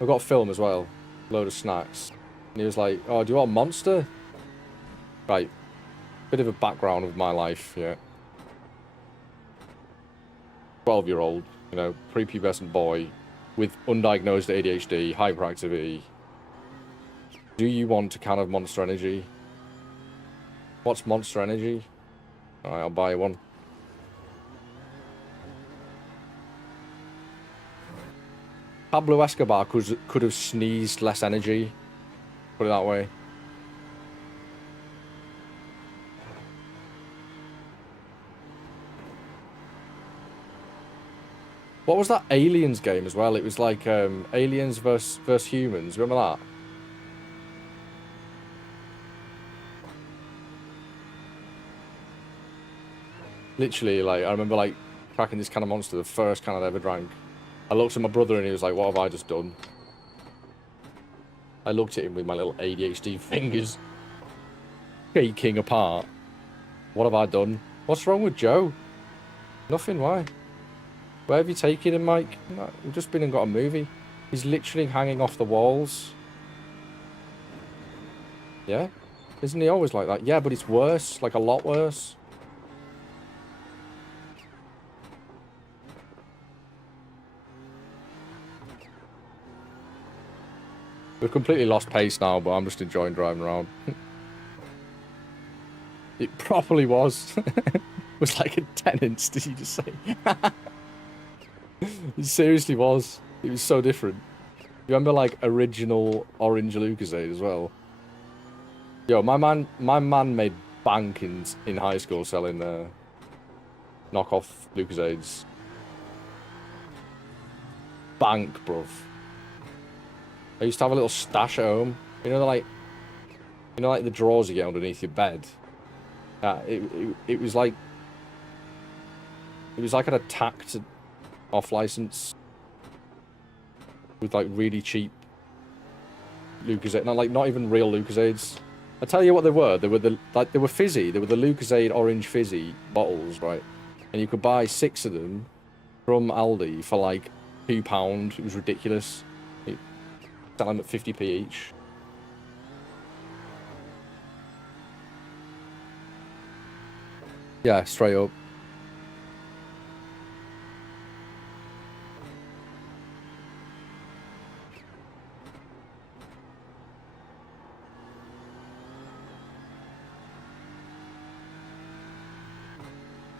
got film as well, load of snacks. And he was like, oh, do you want a Monster? Right, bit of a background of my life, yeah. 12-year-old, you know, prepubescent boy with undiagnosed ADHD, hyperactivity. Do you want a can of Monster Energy? What's Monster Energy? Alright, I'll buy one. Pablo Escobar could have sneezed less energy. Put it that way. What was that Aliens game as well? It was like Aliens versus Humans. Remember that? Literally, like, I remember, like, cracking this can of Monster, the first can I'd ever drank. I looked at my brother and he was like, what have I just done? I looked at him with my little ADHD fingers shaking apart. What have I done? What's wrong with Joe? Nothing, why? Where have you taken him, Mike? No, we've just been and got a movie. He's literally hanging off the walls. Yeah? Isn't he always like that? Yeah, but it's worse. Like, a lot worse. We've completely lost pace now, but I'm just enjoying driving around. It properly was. It was like a tenants, did you just say? It seriously was. It was so different. You remember, like, original orange Lucozade as well? Yo, my man made bank in high school selling knockoff Lucozades. Bank, bruv. I used to have a little stash at home. You know, like the drawers you get underneath your bed. It was like an attack to off license with like really cheap Lucozade, not even real Lucozades. I tell you what they were. They were fizzy. They were the Lucozade orange fizzy bottles, right? And you could buy 6 of them from Aldi for like £2. It was ridiculous. Sell them at 50p each. Yeah, straight up.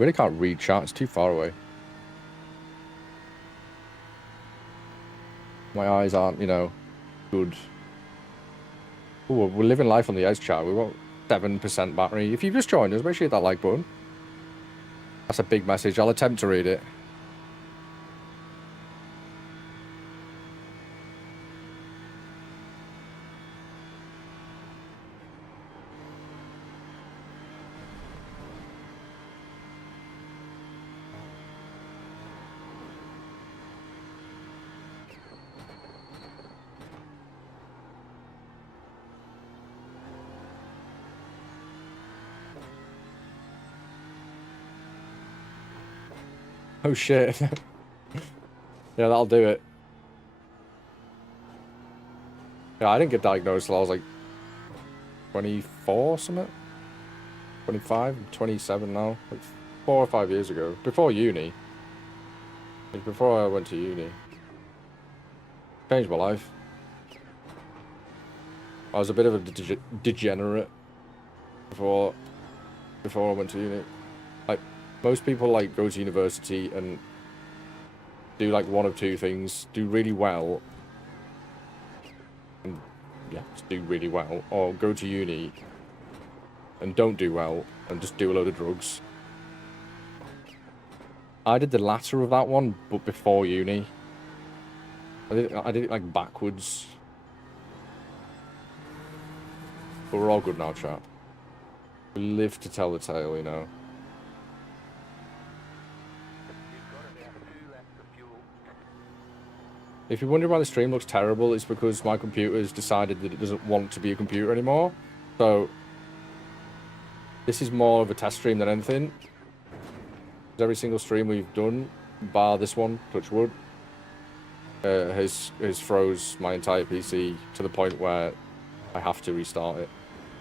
Really can't read chat, it's too far away. My eyes aren't, you know, good. Ooh, we're living life on the edge, chat. We've got 7% battery. If you've just joined us, make sure you hit that like button. That's a big message. I'll attempt to read it. Oh shit. Yeah, that'll do it. Yeah, I didn't get diagnosed till I was like 24 or something. 25, I'm 27 now. Like 4 or 5 years ago. Before uni. Like before I went to uni. Changed my life. I was a bit of a degenerate before I went to uni. Like, most people, like, go to university and do, like, one of two things. Do really well. And, yeah, just do really well. Or go to uni and don't do well and just do a load of drugs. I did the latter of that one, but before uni. I did it, like, backwards. But we're all good now, chat. We live to tell the tale, you know. If you wonder why the stream looks terrible, it's because my computer's decided that it doesn't want to be a computer anymore. So, this is more of a test stream than anything. Every single stream we've done, bar this one, touch wood, has froze my entire PC to the point where I have to restart it.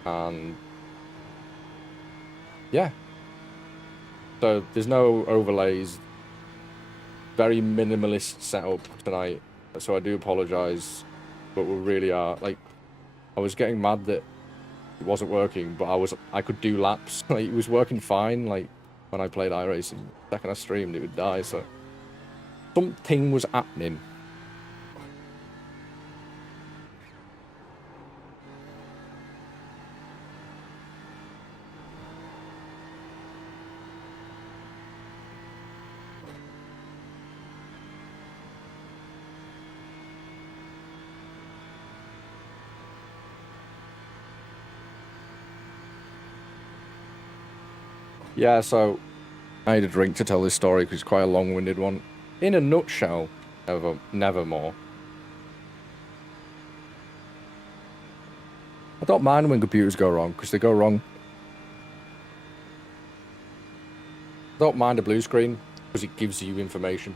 And yeah, so there's no overlays, very minimalist setup tonight, so I do apologize, but we really are, like, I was getting mad that it wasn't working, but I could do laps. Like, it was working fine. Like, when I played iRacing, the second I streamed, it would die. So something was happening. Yeah, so I had a drink to tell this story because it's quite a long-winded one. In a nutshell, nevermore. I don't mind when computers go wrong, because they go wrong. I don't mind a blue screen, because it gives you information.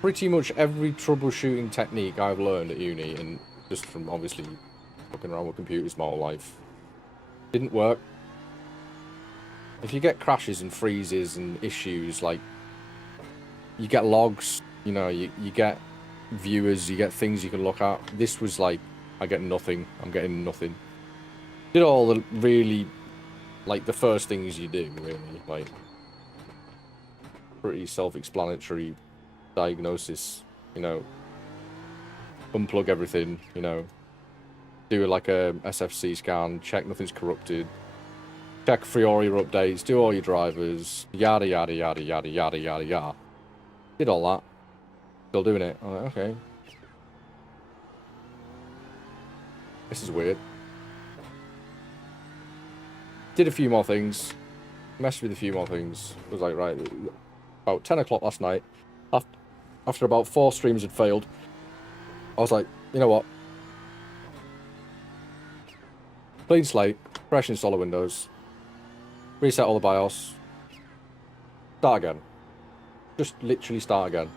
Pretty much every troubleshooting technique I've learned at uni, and just from obviously fucking around with computers my whole life, didn't work. If you get crashes and freezes and issues, like, you get logs, you know, you get viewers, you get things you can look at. This was like, I get nothing. I'm getting nothing. Did all the really, like, the first things you do, really. Like, pretty self-explanatory diagnosis, you know. Unplug everything, you know. Do like a SFC scan, check nothing's corrupted. Check for all your updates, do all your drivers, yada yada yada yada yada yada yada. Did all that. Still doing it. I'm like, okay. This is weird. Did a few more things. Messed with a few more things. It was like, right, about 10 o'clock last night, after about 4 streams had failed, I was like, you know what? Clean slate, fresh installer Windows, reset all the BIOS, start again. Just literally start again.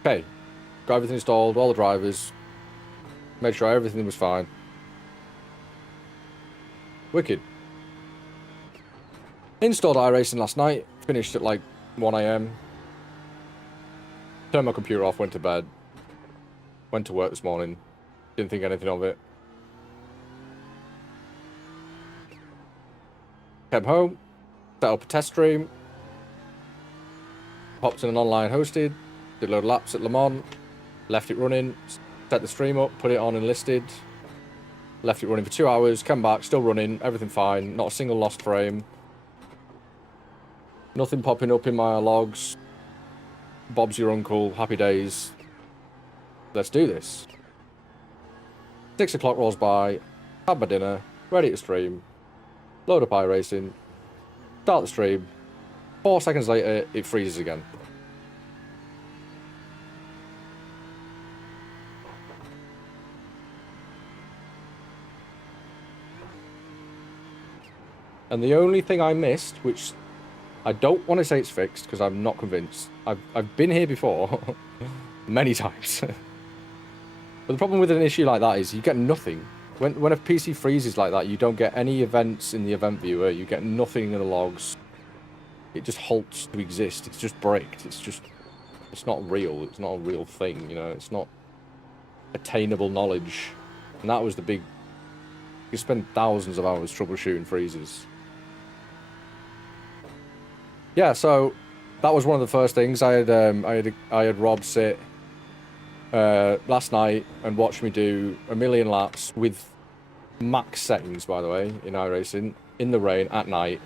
Okay, got everything installed, all the drivers, made sure everything was fine. Wicked. Installed iRacing last night, finished at like 1 AM. Turned my computer off, went to bed. Went to work this morning, didn't think anything of it. Came home, set up a test stream, popped in an online hosted, did a load of laps at Le Mans, left it running, set the stream up, put it on enlisted, left it running for 2 hours, came back, still running, everything fine, not a single lost frame. Nothing popping up in my logs. Bob's your uncle, happy days. Let's do this. 6 o'clock rolls by, had my dinner, ready to stream, load up iRacing, start the stream, 4 seconds later, it freezes again. And the only thing I missed, which I don't want to say it's fixed, because I'm not convinced. I've been here before, many times. But the problem with an issue like that is you get nothing. When a PC freezes like that, you don't get any events in the event viewer, you get nothing in the logs. It just halts to exist. It's just bricked. It's not real. It's not a real thing, you know. It's not attainable knowledge. And that was the big... You spend thousands of hours troubleshooting freezes. Yeah, so that was one of the first things. I had Rob sit last night and watch me do a million laps with max settings, by the way, in iRacing, in the rain, at night.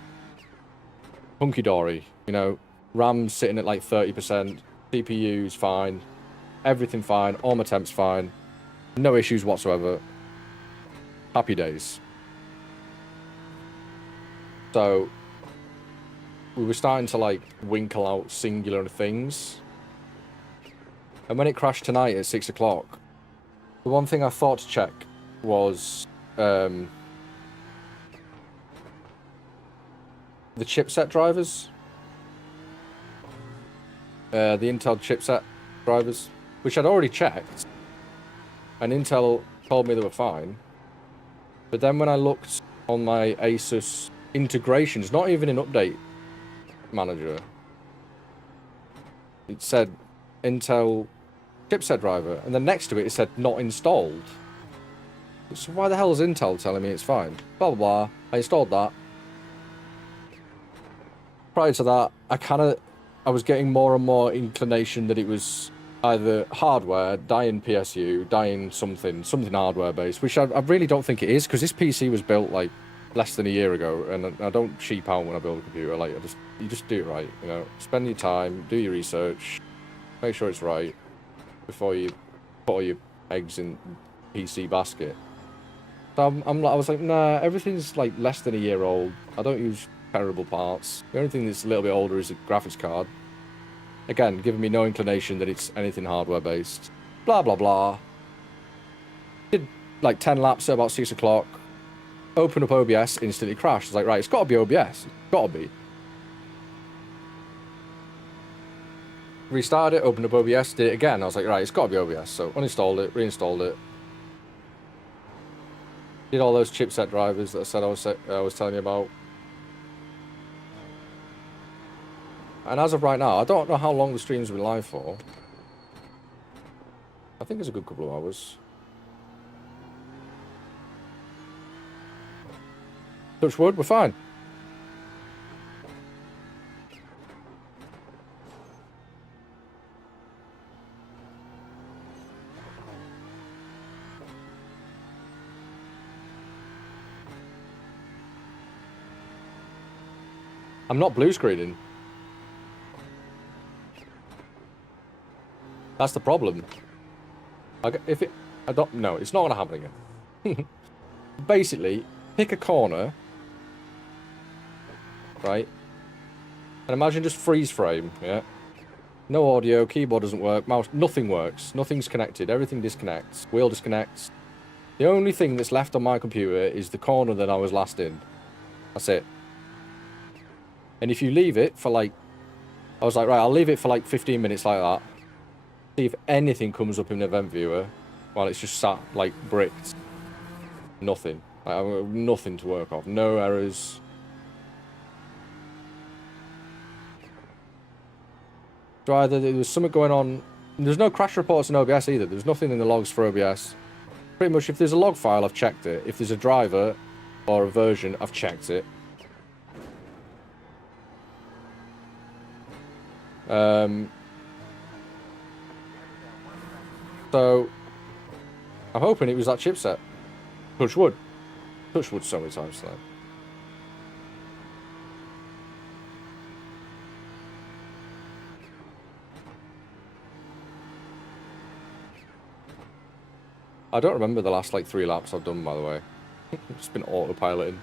Hunky-dory, you know, RAM's sitting at like 30%, CPU's fine, everything fine, all my temps fine, no issues whatsoever. Happy days. So we were starting to like winkle out singular things. And when it crashed tonight at 6 o'clock, the one thing I thought to check was the chipset drivers. the Intel chipset drivers, which I'd already checked, and Intel told me they were fine. But then when I looked on my Asus integrations, not even an update manager, it said Intel chipset driver, and then next to it said not installed. So why the hell is Intel telling me it's fine? Blah blah blah. I installed that. Prior to that, I was getting more and more inclination that it was either hardware, dying PSU, dying something hardware based, which I really don't think it is, because this PC was built like less than a year ago, and I don't cheap out when I build a computer. Like you just do it right, you know. Spend your time, do your research, make sure it's right before you put all your eggs in PC basket. So I was like, nah, everything's like less than a year old. I don't use terrible parts. The only thing that's a little bit older is the graphics card. Again, giving me no inclination that it's anything hardware based. Blah blah blah. Did like 10 laps at about 6 o'clock. Open up OBS, instantly crashed. I was like, right, it's got to be OBS. It's got to be. Restarted it, opened up OBS, did it again. I was like, right, it's got to be OBS. So uninstalled it, reinstalled it. Did all those chipset drivers that I said I was telling you about. And as of right now, I don't know how long the stream's been live for. I think it's a good couple of hours. Touch wood, we're fine. I'm not blue screening. That's the problem. No, it's not gonna happen again. Basically, pick a corner, right? And imagine just freeze frame, yeah? No audio, keyboard doesn't work, mouse, nothing works. Nothing's connected, everything disconnects, wheel disconnects. The only thing that's left on my computer is the corner that I was last in. That's it. And if you leave it for like... I was like, right, I'll leave it for like 15 minutes like that. See if anything comes up in the event viewer while it's just sat like bricked. Nothing. Like, I've got nothing to work off. No errors. So either there was something going on. There's no crash reports in OBS either. There's nothing in the logs for OBS. Pretty much if there's a log file, I've checked it. If there's a driver or a version, I've checked it. So I'm hoping it was that chipset. Touch wood. Touch wood so many times tonight. I don't remember the last like 3 laps I've done, by the way. Just been autopiloting.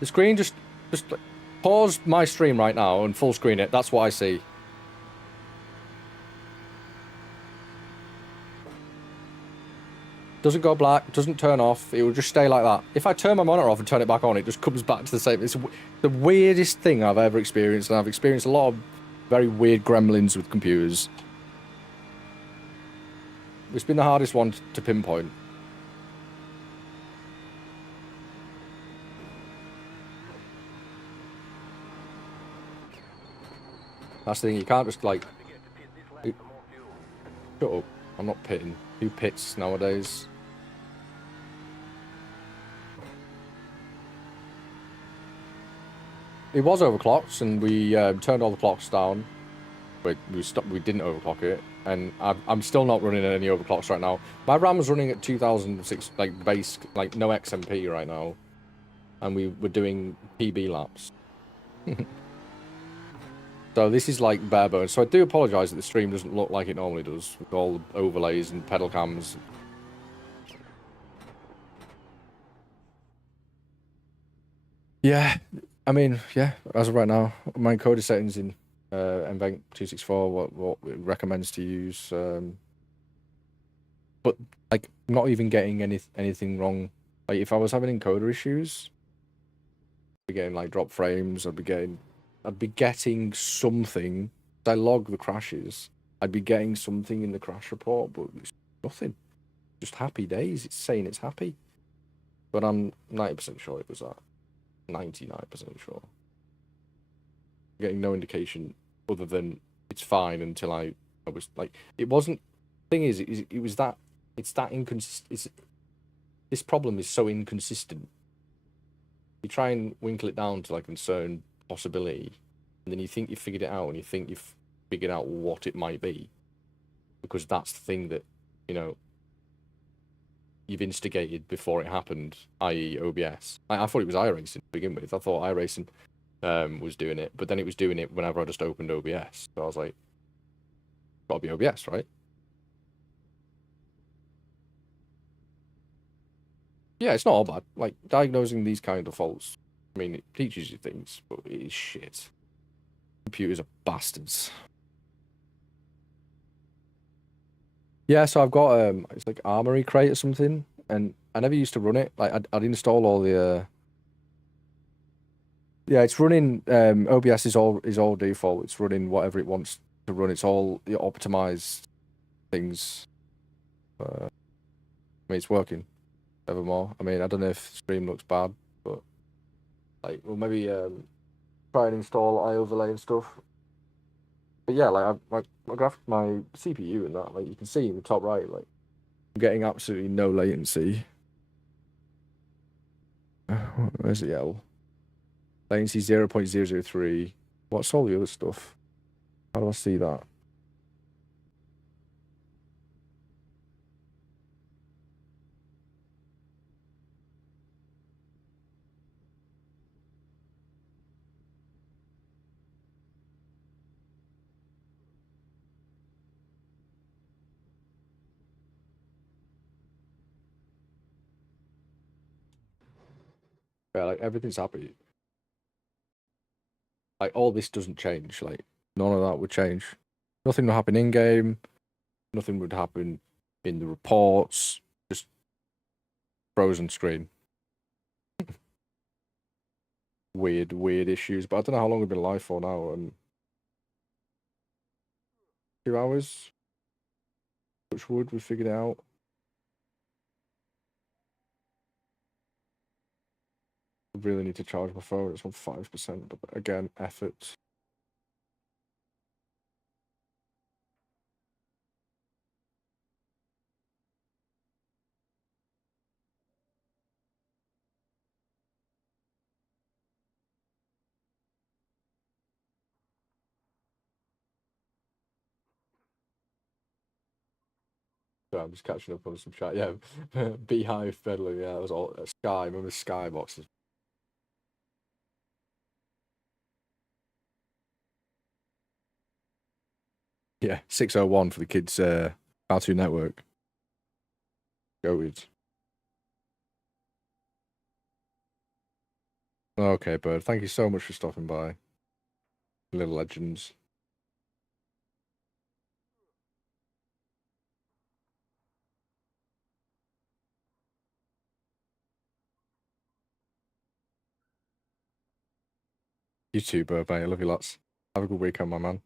The screen just pause my stream right now and full screen it. That's what I see. Doesn't go black, doesn't turn off. It will just stay like that. If I turn my monitor off and turn it back on, it just comes back to the same. It's the weirdest thing I've ever experienced, and I've experienced a lot of very weird gremlins with computers. It's been the hardest one to pinpoint. That's the thing, you can't just like... Shut up, I'm not pitting. Who pits nowadays? It was overclocked, and we turned all the clocks down. We didn't overclock it, and I'm still not running any overclocks right now. My RAM was running at 2006, like base, like no XMP right now. And we were doing PB laps. So this is like bare bones. So I do apologise that the stream doesn't look like it normally does, with all the overlays and pedal cams. Yeah, I mean, yeah. As of right now, my encoder settings in NVENC 264 what it recommends to use. But like, not even getting anything wrong. Like, if I was having encoder issues, I'd be getting like drop frames. I'd be getting something. I log the crashes. I'd be getting something in the crash report, but it's nothing. Just happy days. It's saying it's happy, but I'm 90% sure it was that. 99% sure. Getting no indication other than it's fine until I was like, it wasn't. Thing is, it was that it's that inconsistent. This problem is so inconsistent. You try and winkle it down to like a certain possibility, and then you think you figured it out, and you think you've figured out what it might be, because that's the thing that, you know, you've instigated before it happened, i.e. OBS. I thought it was iRacing to begin with. I thought iRacing was doing it, but then it was doing it whenever I just opened OBS. So I was like, gotta be OBS, right? Yeah, it's not all bad. Like, diagnosing these kind of faults, I mean, it teaches you things, but it is shit. Computers are bastards. Yeah, so I've got it's like Armory Crate or something, and I never used to run it. Like, I'd install all the yeah, it's running OBS is all default. It's running whatever it wants to run. It's all the optimized things. I mean, it's working evermore. I mean, I don't know if stream looks bad, but like, well, maybe try and install iOverlay and stuff. But yeah, like my CPU and that, like you can see in the top right, like I'm getting absolutely no latency. Where's the L? Latency 0.003. What's all the other stuff? How do I see that? Yeah, like everything's happy. Like all this doesn't change. Like none of that would change. Nothing would happen in game. Nothing would happen in the reports. Just frozen screen. Weird issues. But I don't know how long we've been live for now. 2 hours. Touch wood, we figured it out. I really need to charge my phone. It's on 5%. But again, effort. So I'm just catching up on some chat. Yeah, Beehive peddling. Yeah, that was all Sky. Remember Sky boxes? Yeah, 601 for the kids. Cartoon Network. Goated. Okay, Bird. Thank you so much for stopping by. Little legends. You too, Bird. Mate. I love you lots. Have a good weekend, my man.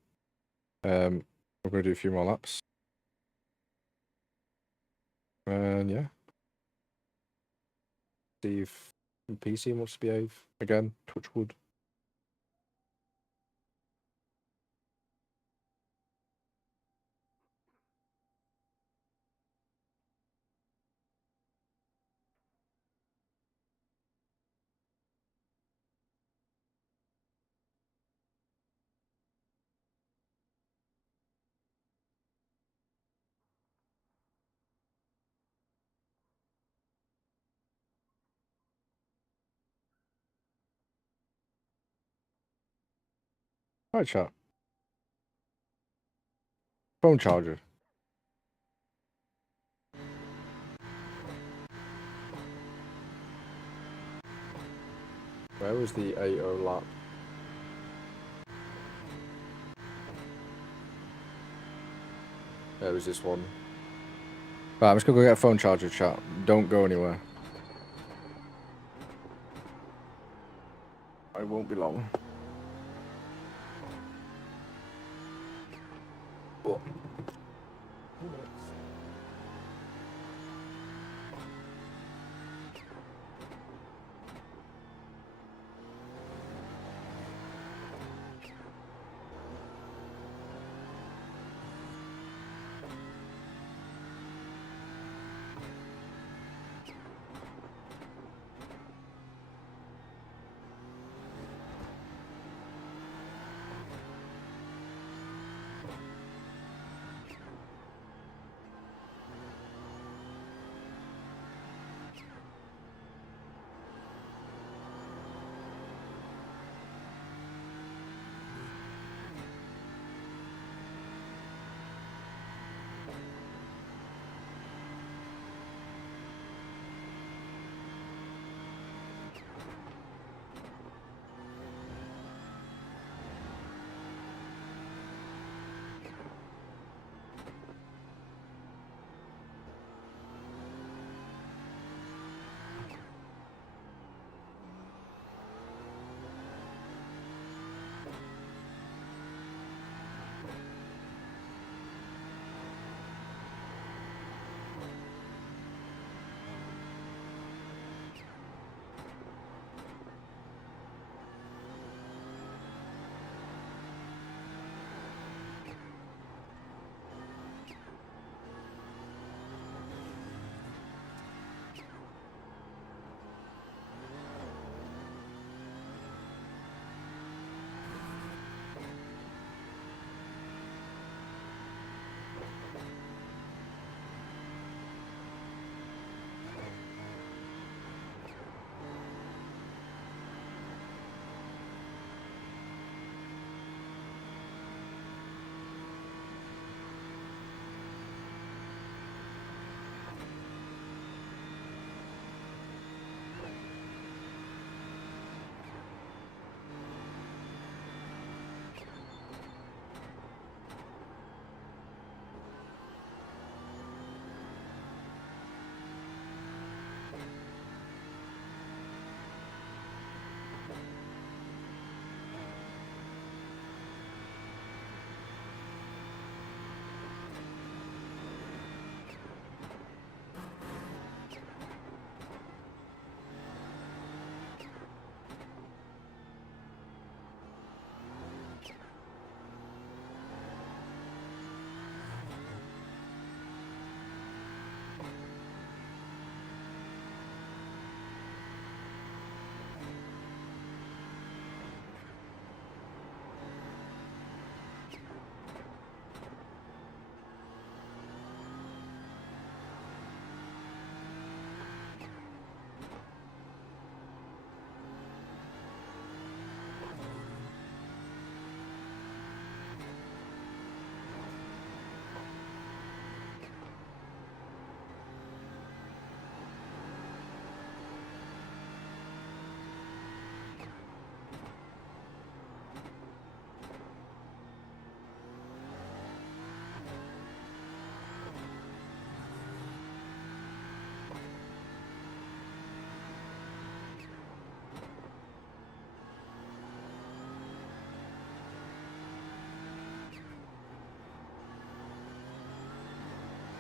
We're gonna do a few more laps. And yeah, see if PC wants to behave again. Touch wood. Right, chat. Phone charger. Where was the 8-0 lap? There was this one. Right, I'm just gonna go get a phone charger, chat. Don't go anywhere. I won't be long. What?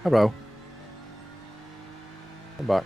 Hello. I'm back.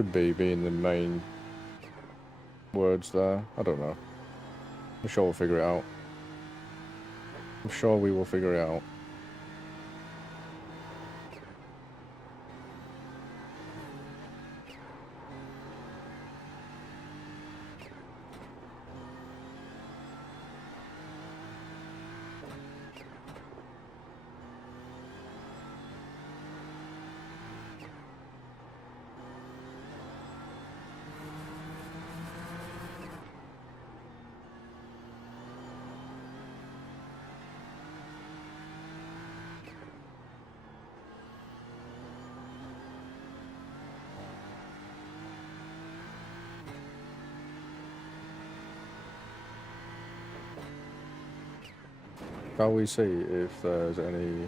Could be being the main words there. I don't know. I'm sure we'll figure it out. I'm sure we will figure it out. Shall we see if there's any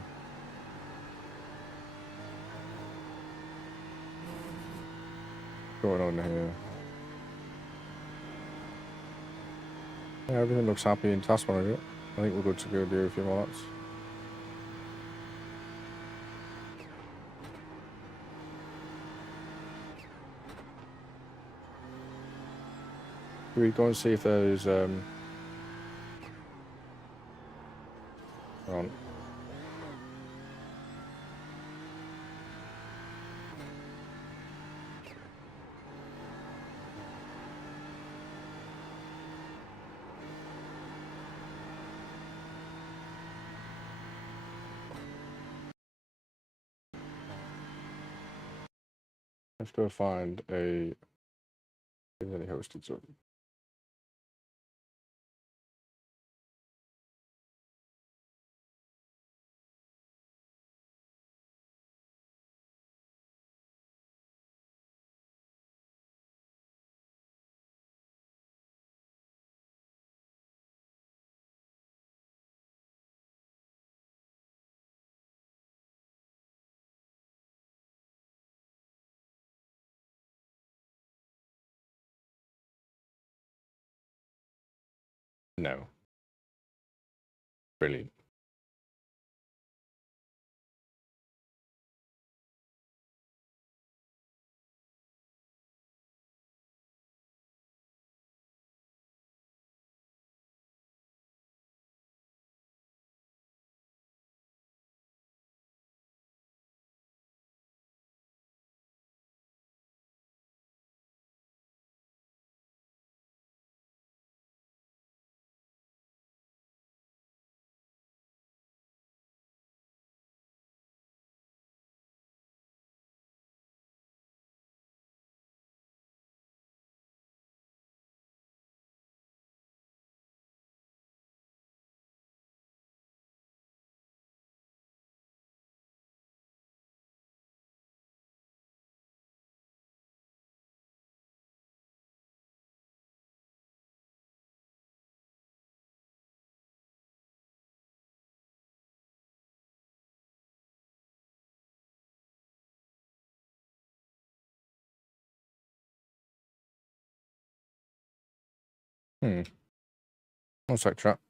going on here? Yeah, everything looks happy in Task Manager. I think we're good to go do a few more laps. Should we go and see if there's hang on. Let's go find a any hosted zone. No. Brilliant. One sec, chat.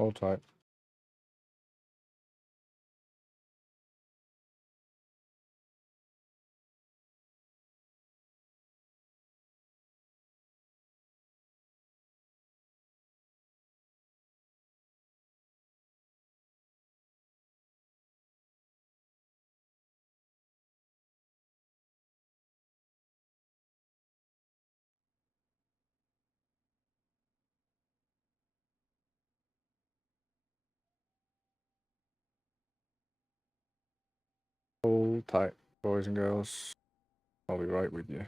Hold tight. tight, boys and girls. I'll be right with you.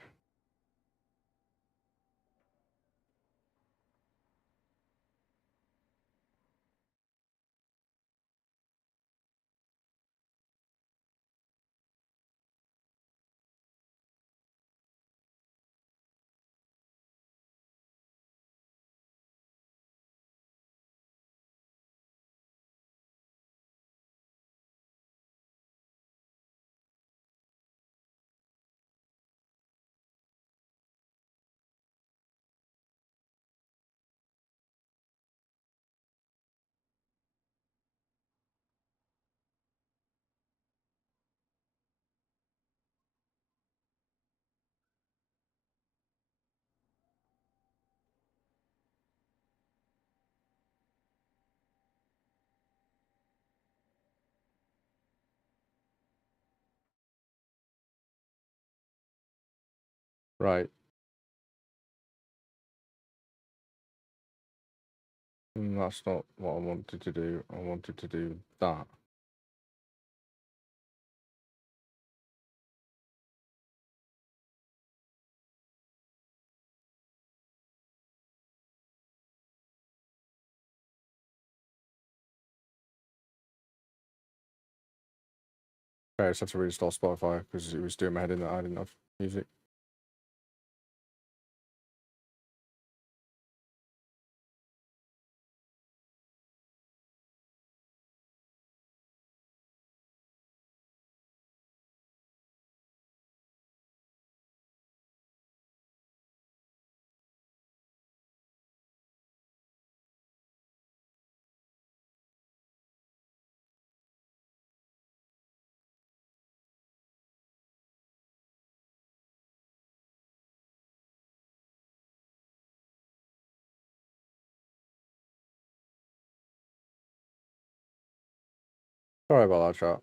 Right. That's not what I wanted to do. I wanted to do that. Okay, I just have to reinstall Spotify because it was doing my head in that I didn't have music. Sorry about that, chat.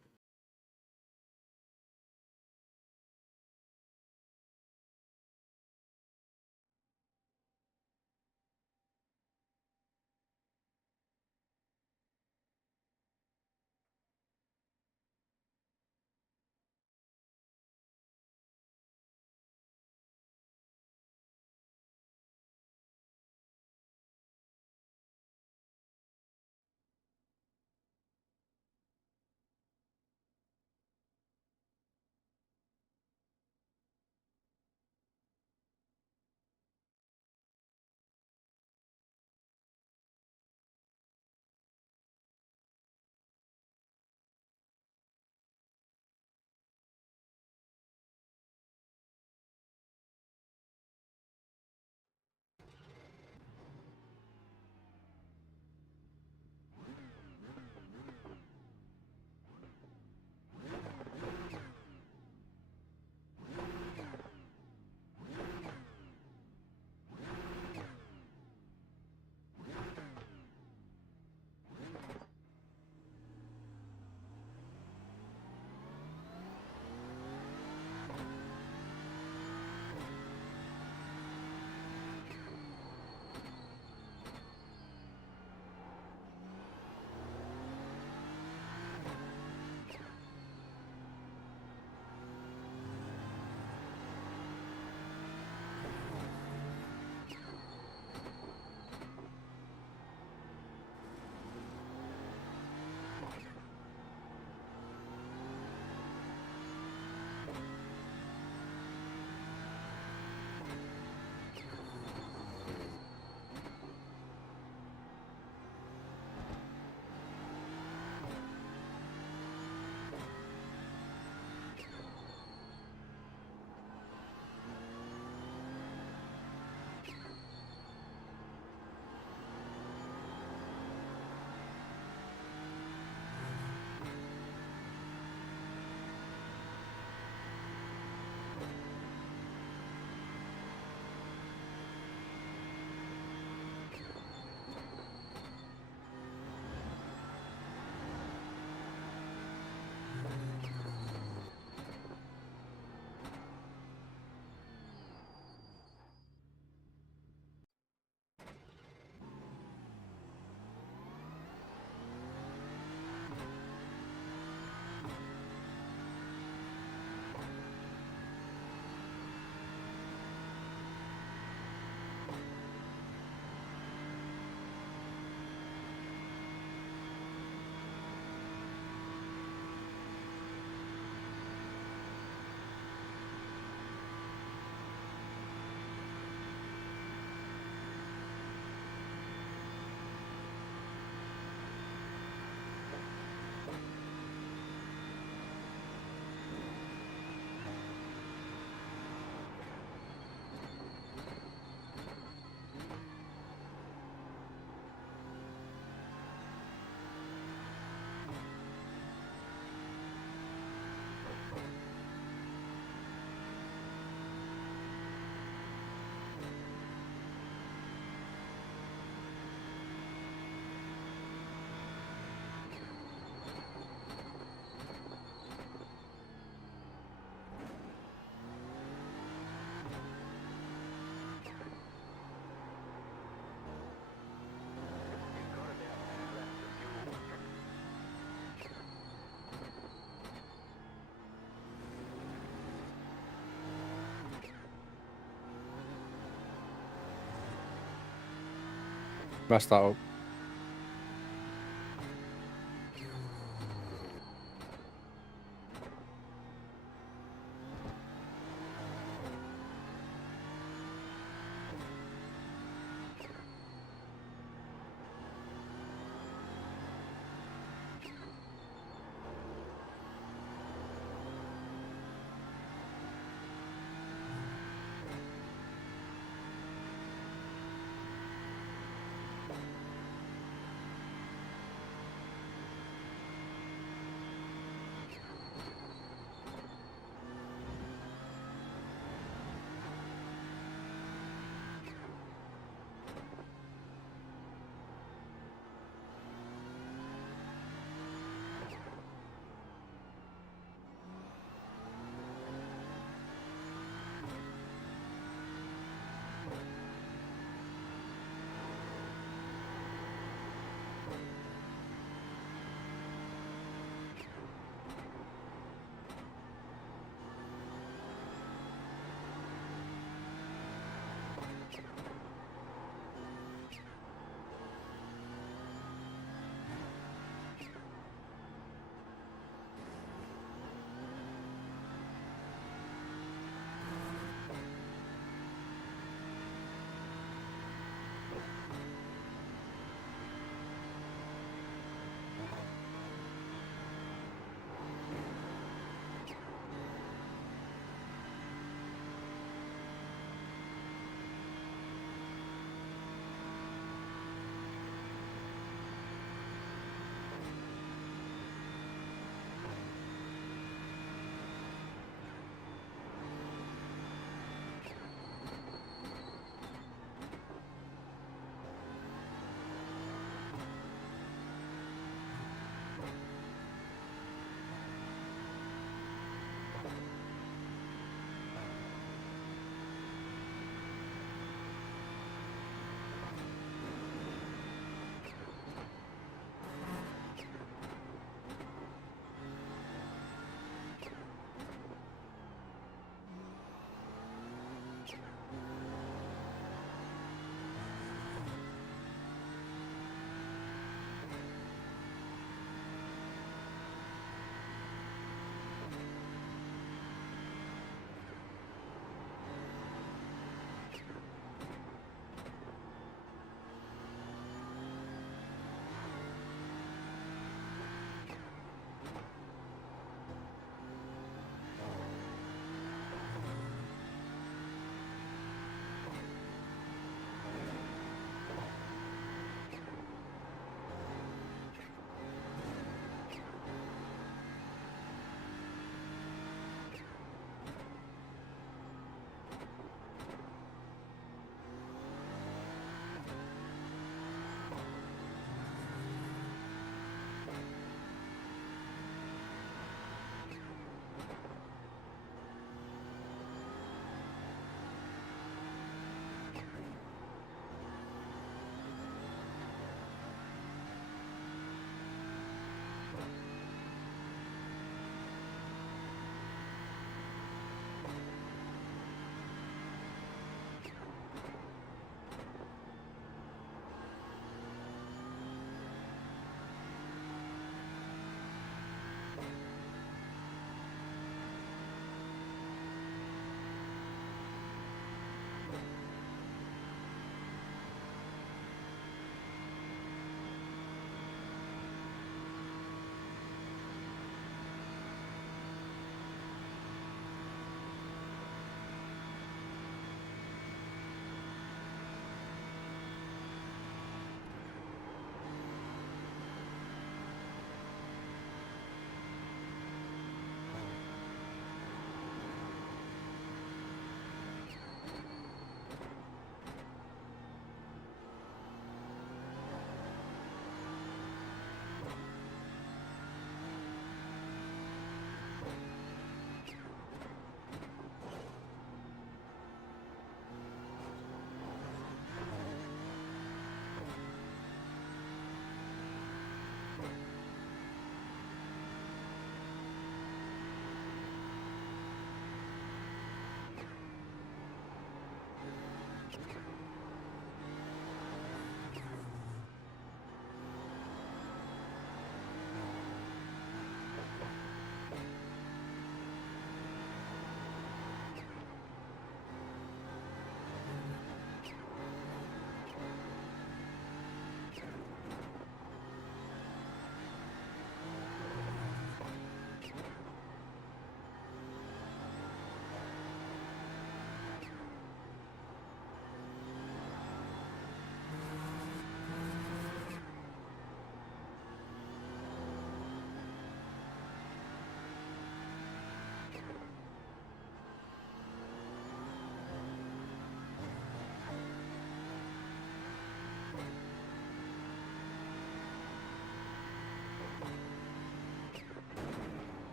Messed that up.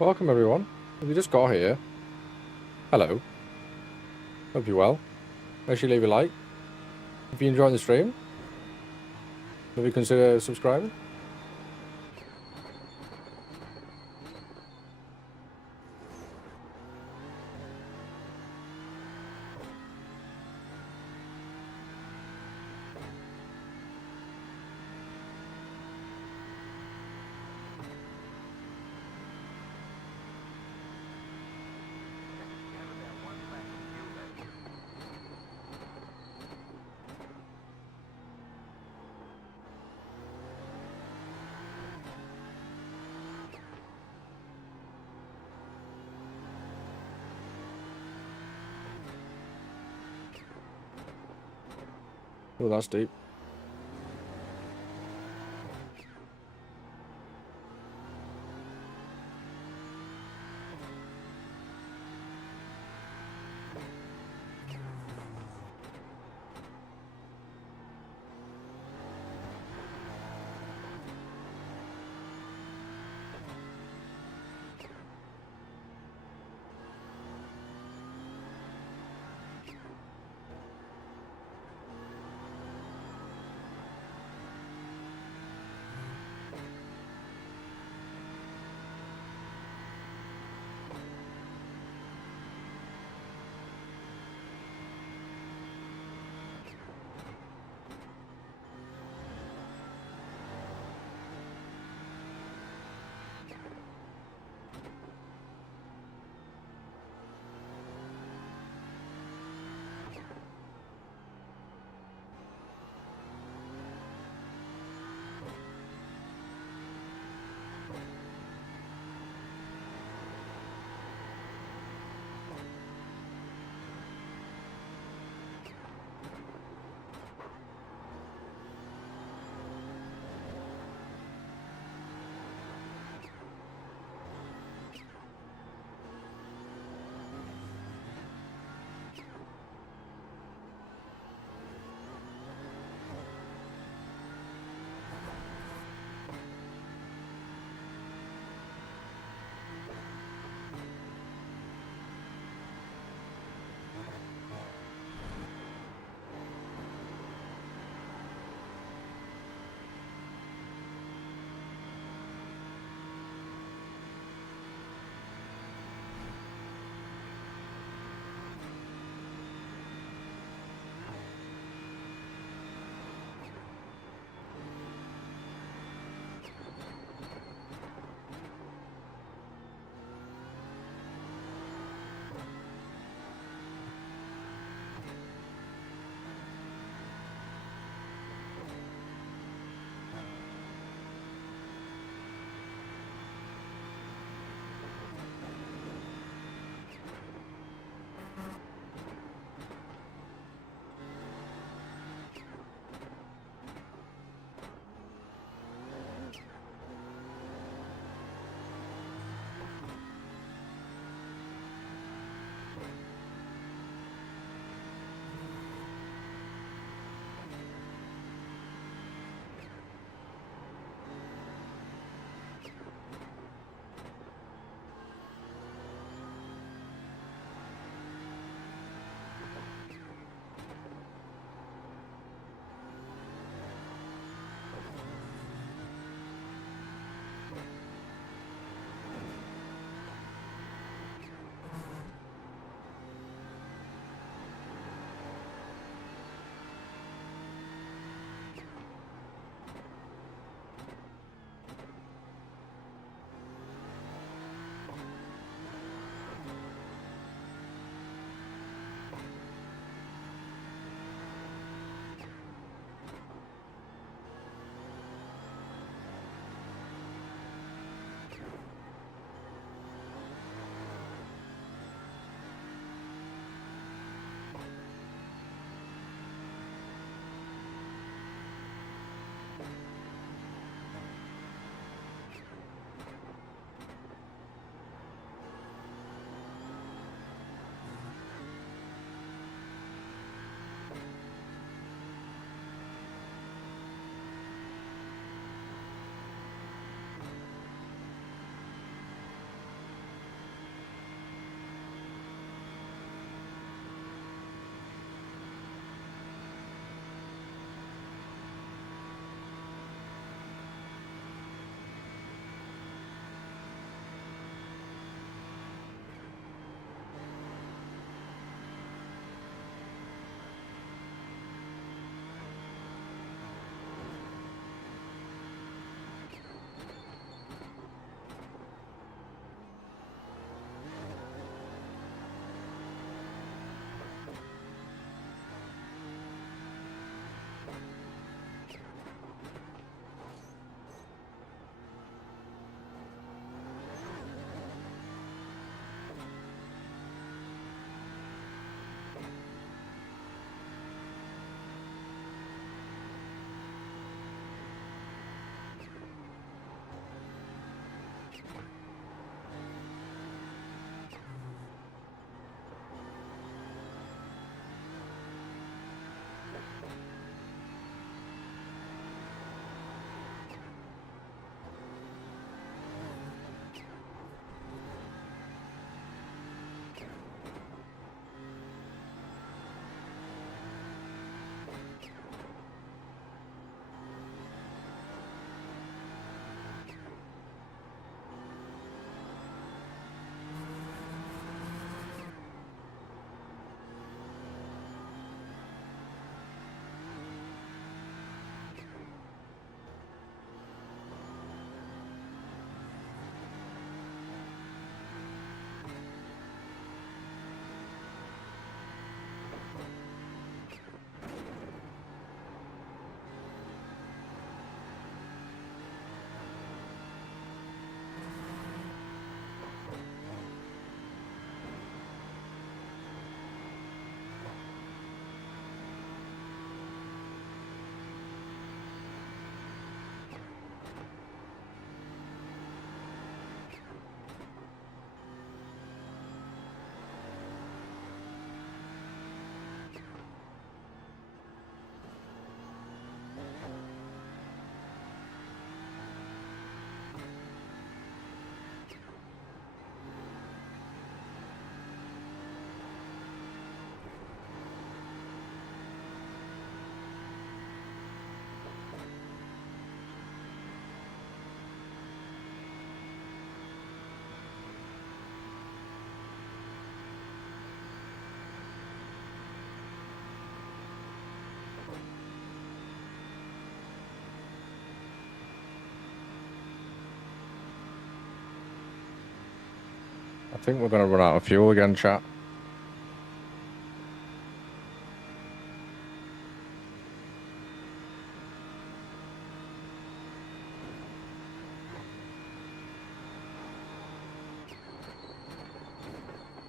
Welcome everyone. If you just got here, hello. Hope you're well. Make sure you leave a like. If you're enjoying the stream, maybe consider subscribing. Oh, that's deep. I think we're going to run out of fuel again, chat.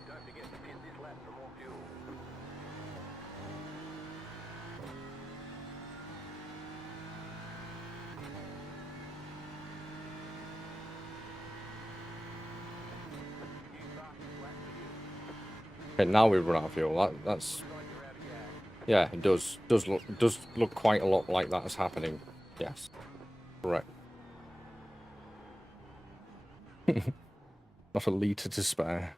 Don't forget to pit this lap for more fuel. New fastest lap for you. Okay, now we've run out of fuel. That's Looks like you're out of gas. yeah, it does look quite a lot like that is happening. Yes, correct. Not a litre to spare.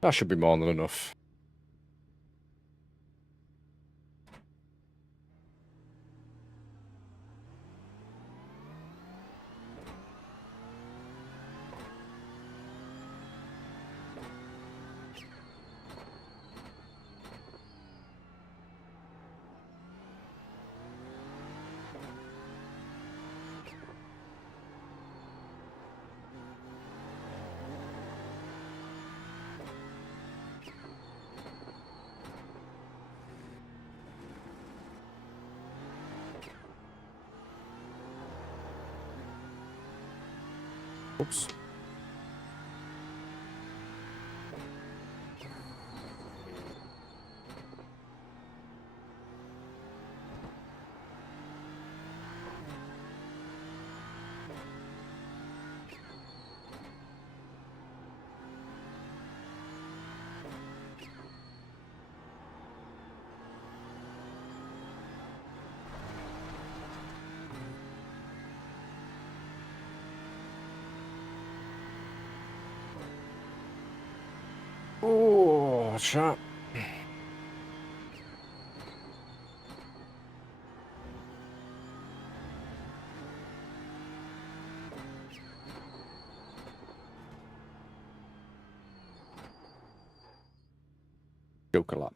That should be more than enough. Oops. Oh, chat. Joker lap.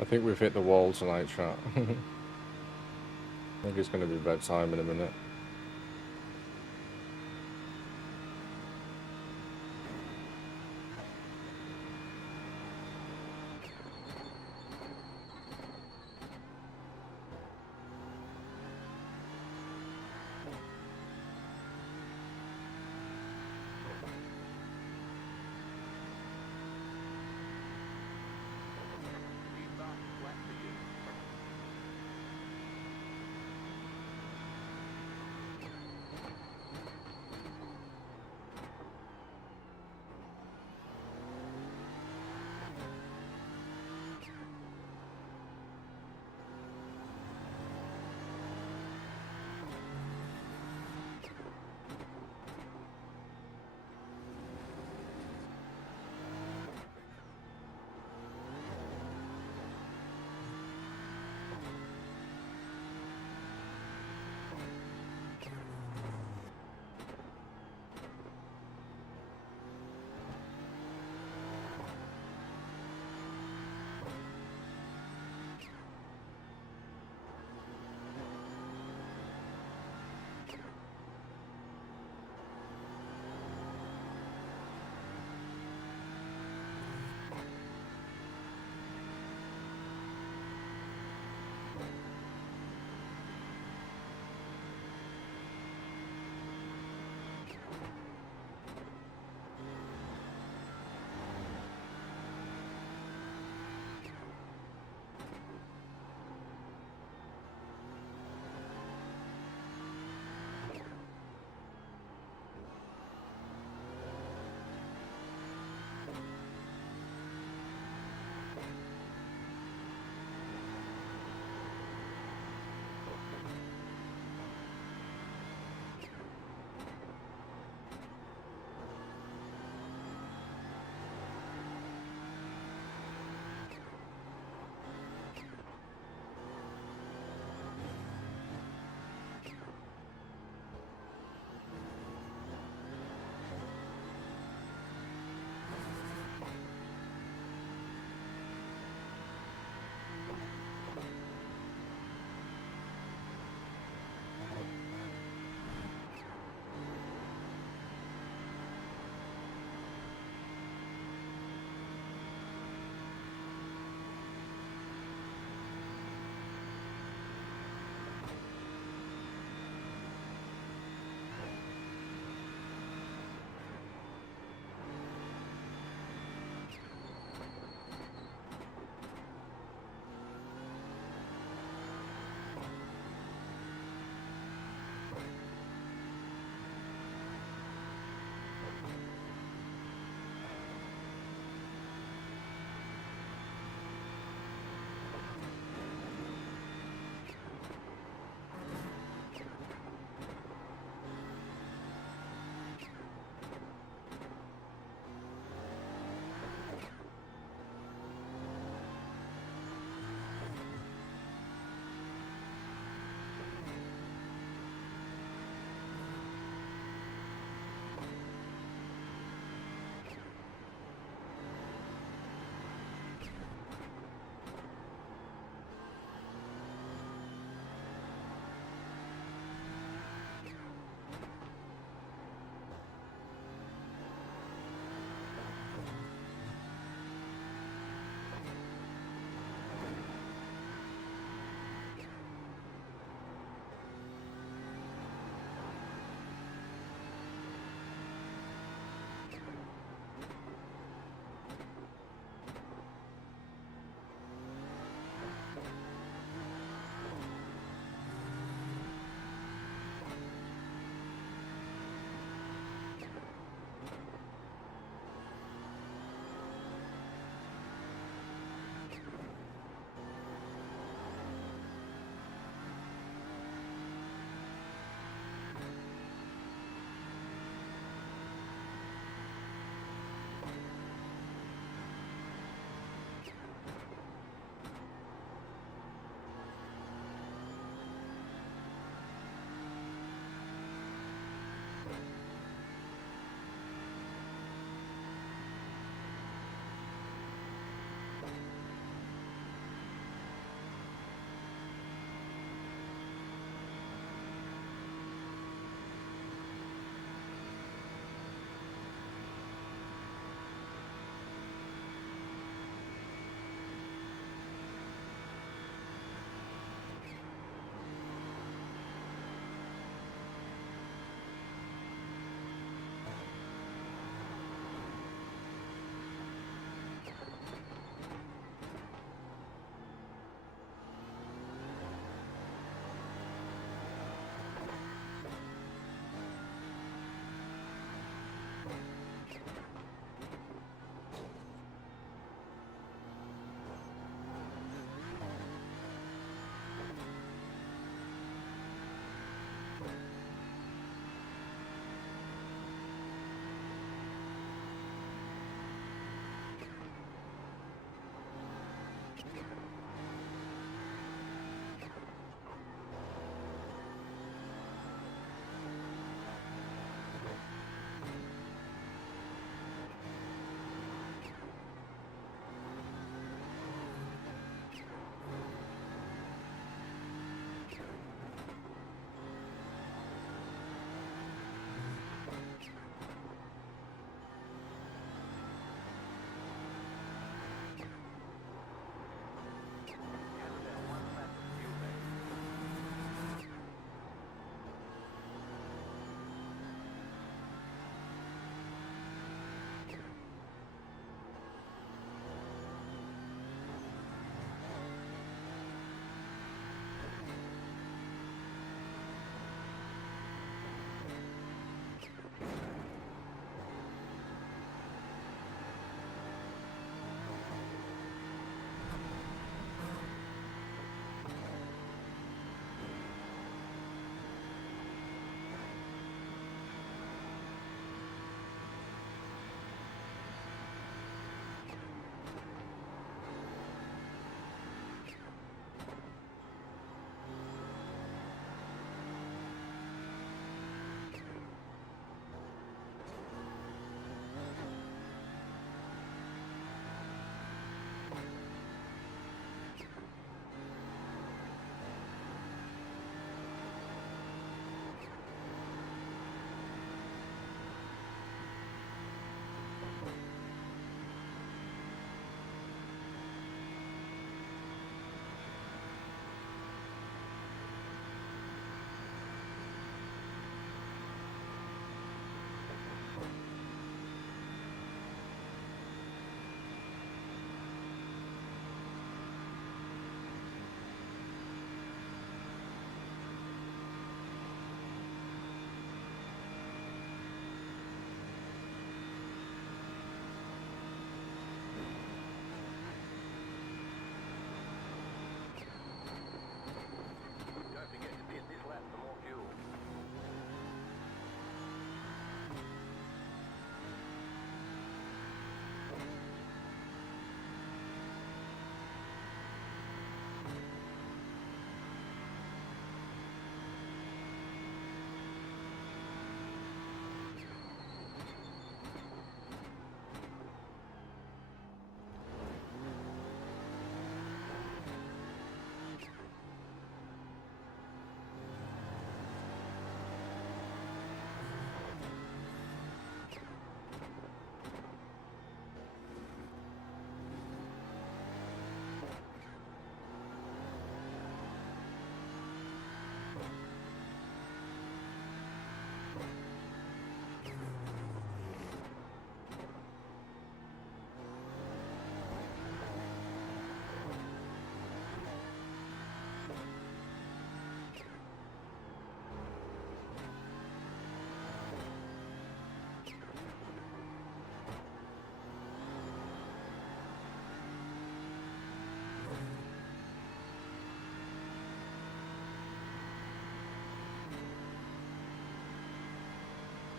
I think we've hit the wall tonight, chat. I think it's going to be bedtime in a minute. Restart flat for you.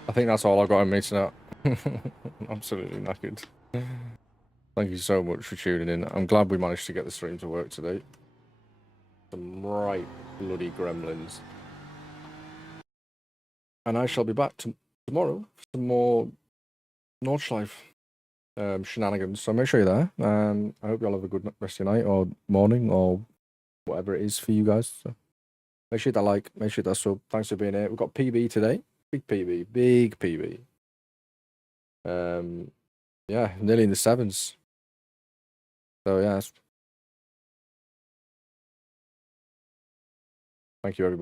I think that's all I got in me tonight. Absolutely knackered. Thank you so much for tuning in. I'm glad we managed to get the stream to work today. Some right bloody gremlins. And I shall be back tomorrow for some more Nordschleife shenanigans. So make sure you're there. I hope you all have a good rest of your night or morning or whatever it is for you guys. So make sure that like, make sure that sub. Thanks for being here. We've got PB today. Big PB. Big PB. Yeah, nearly in the 7s. So yeah, thank you everybody.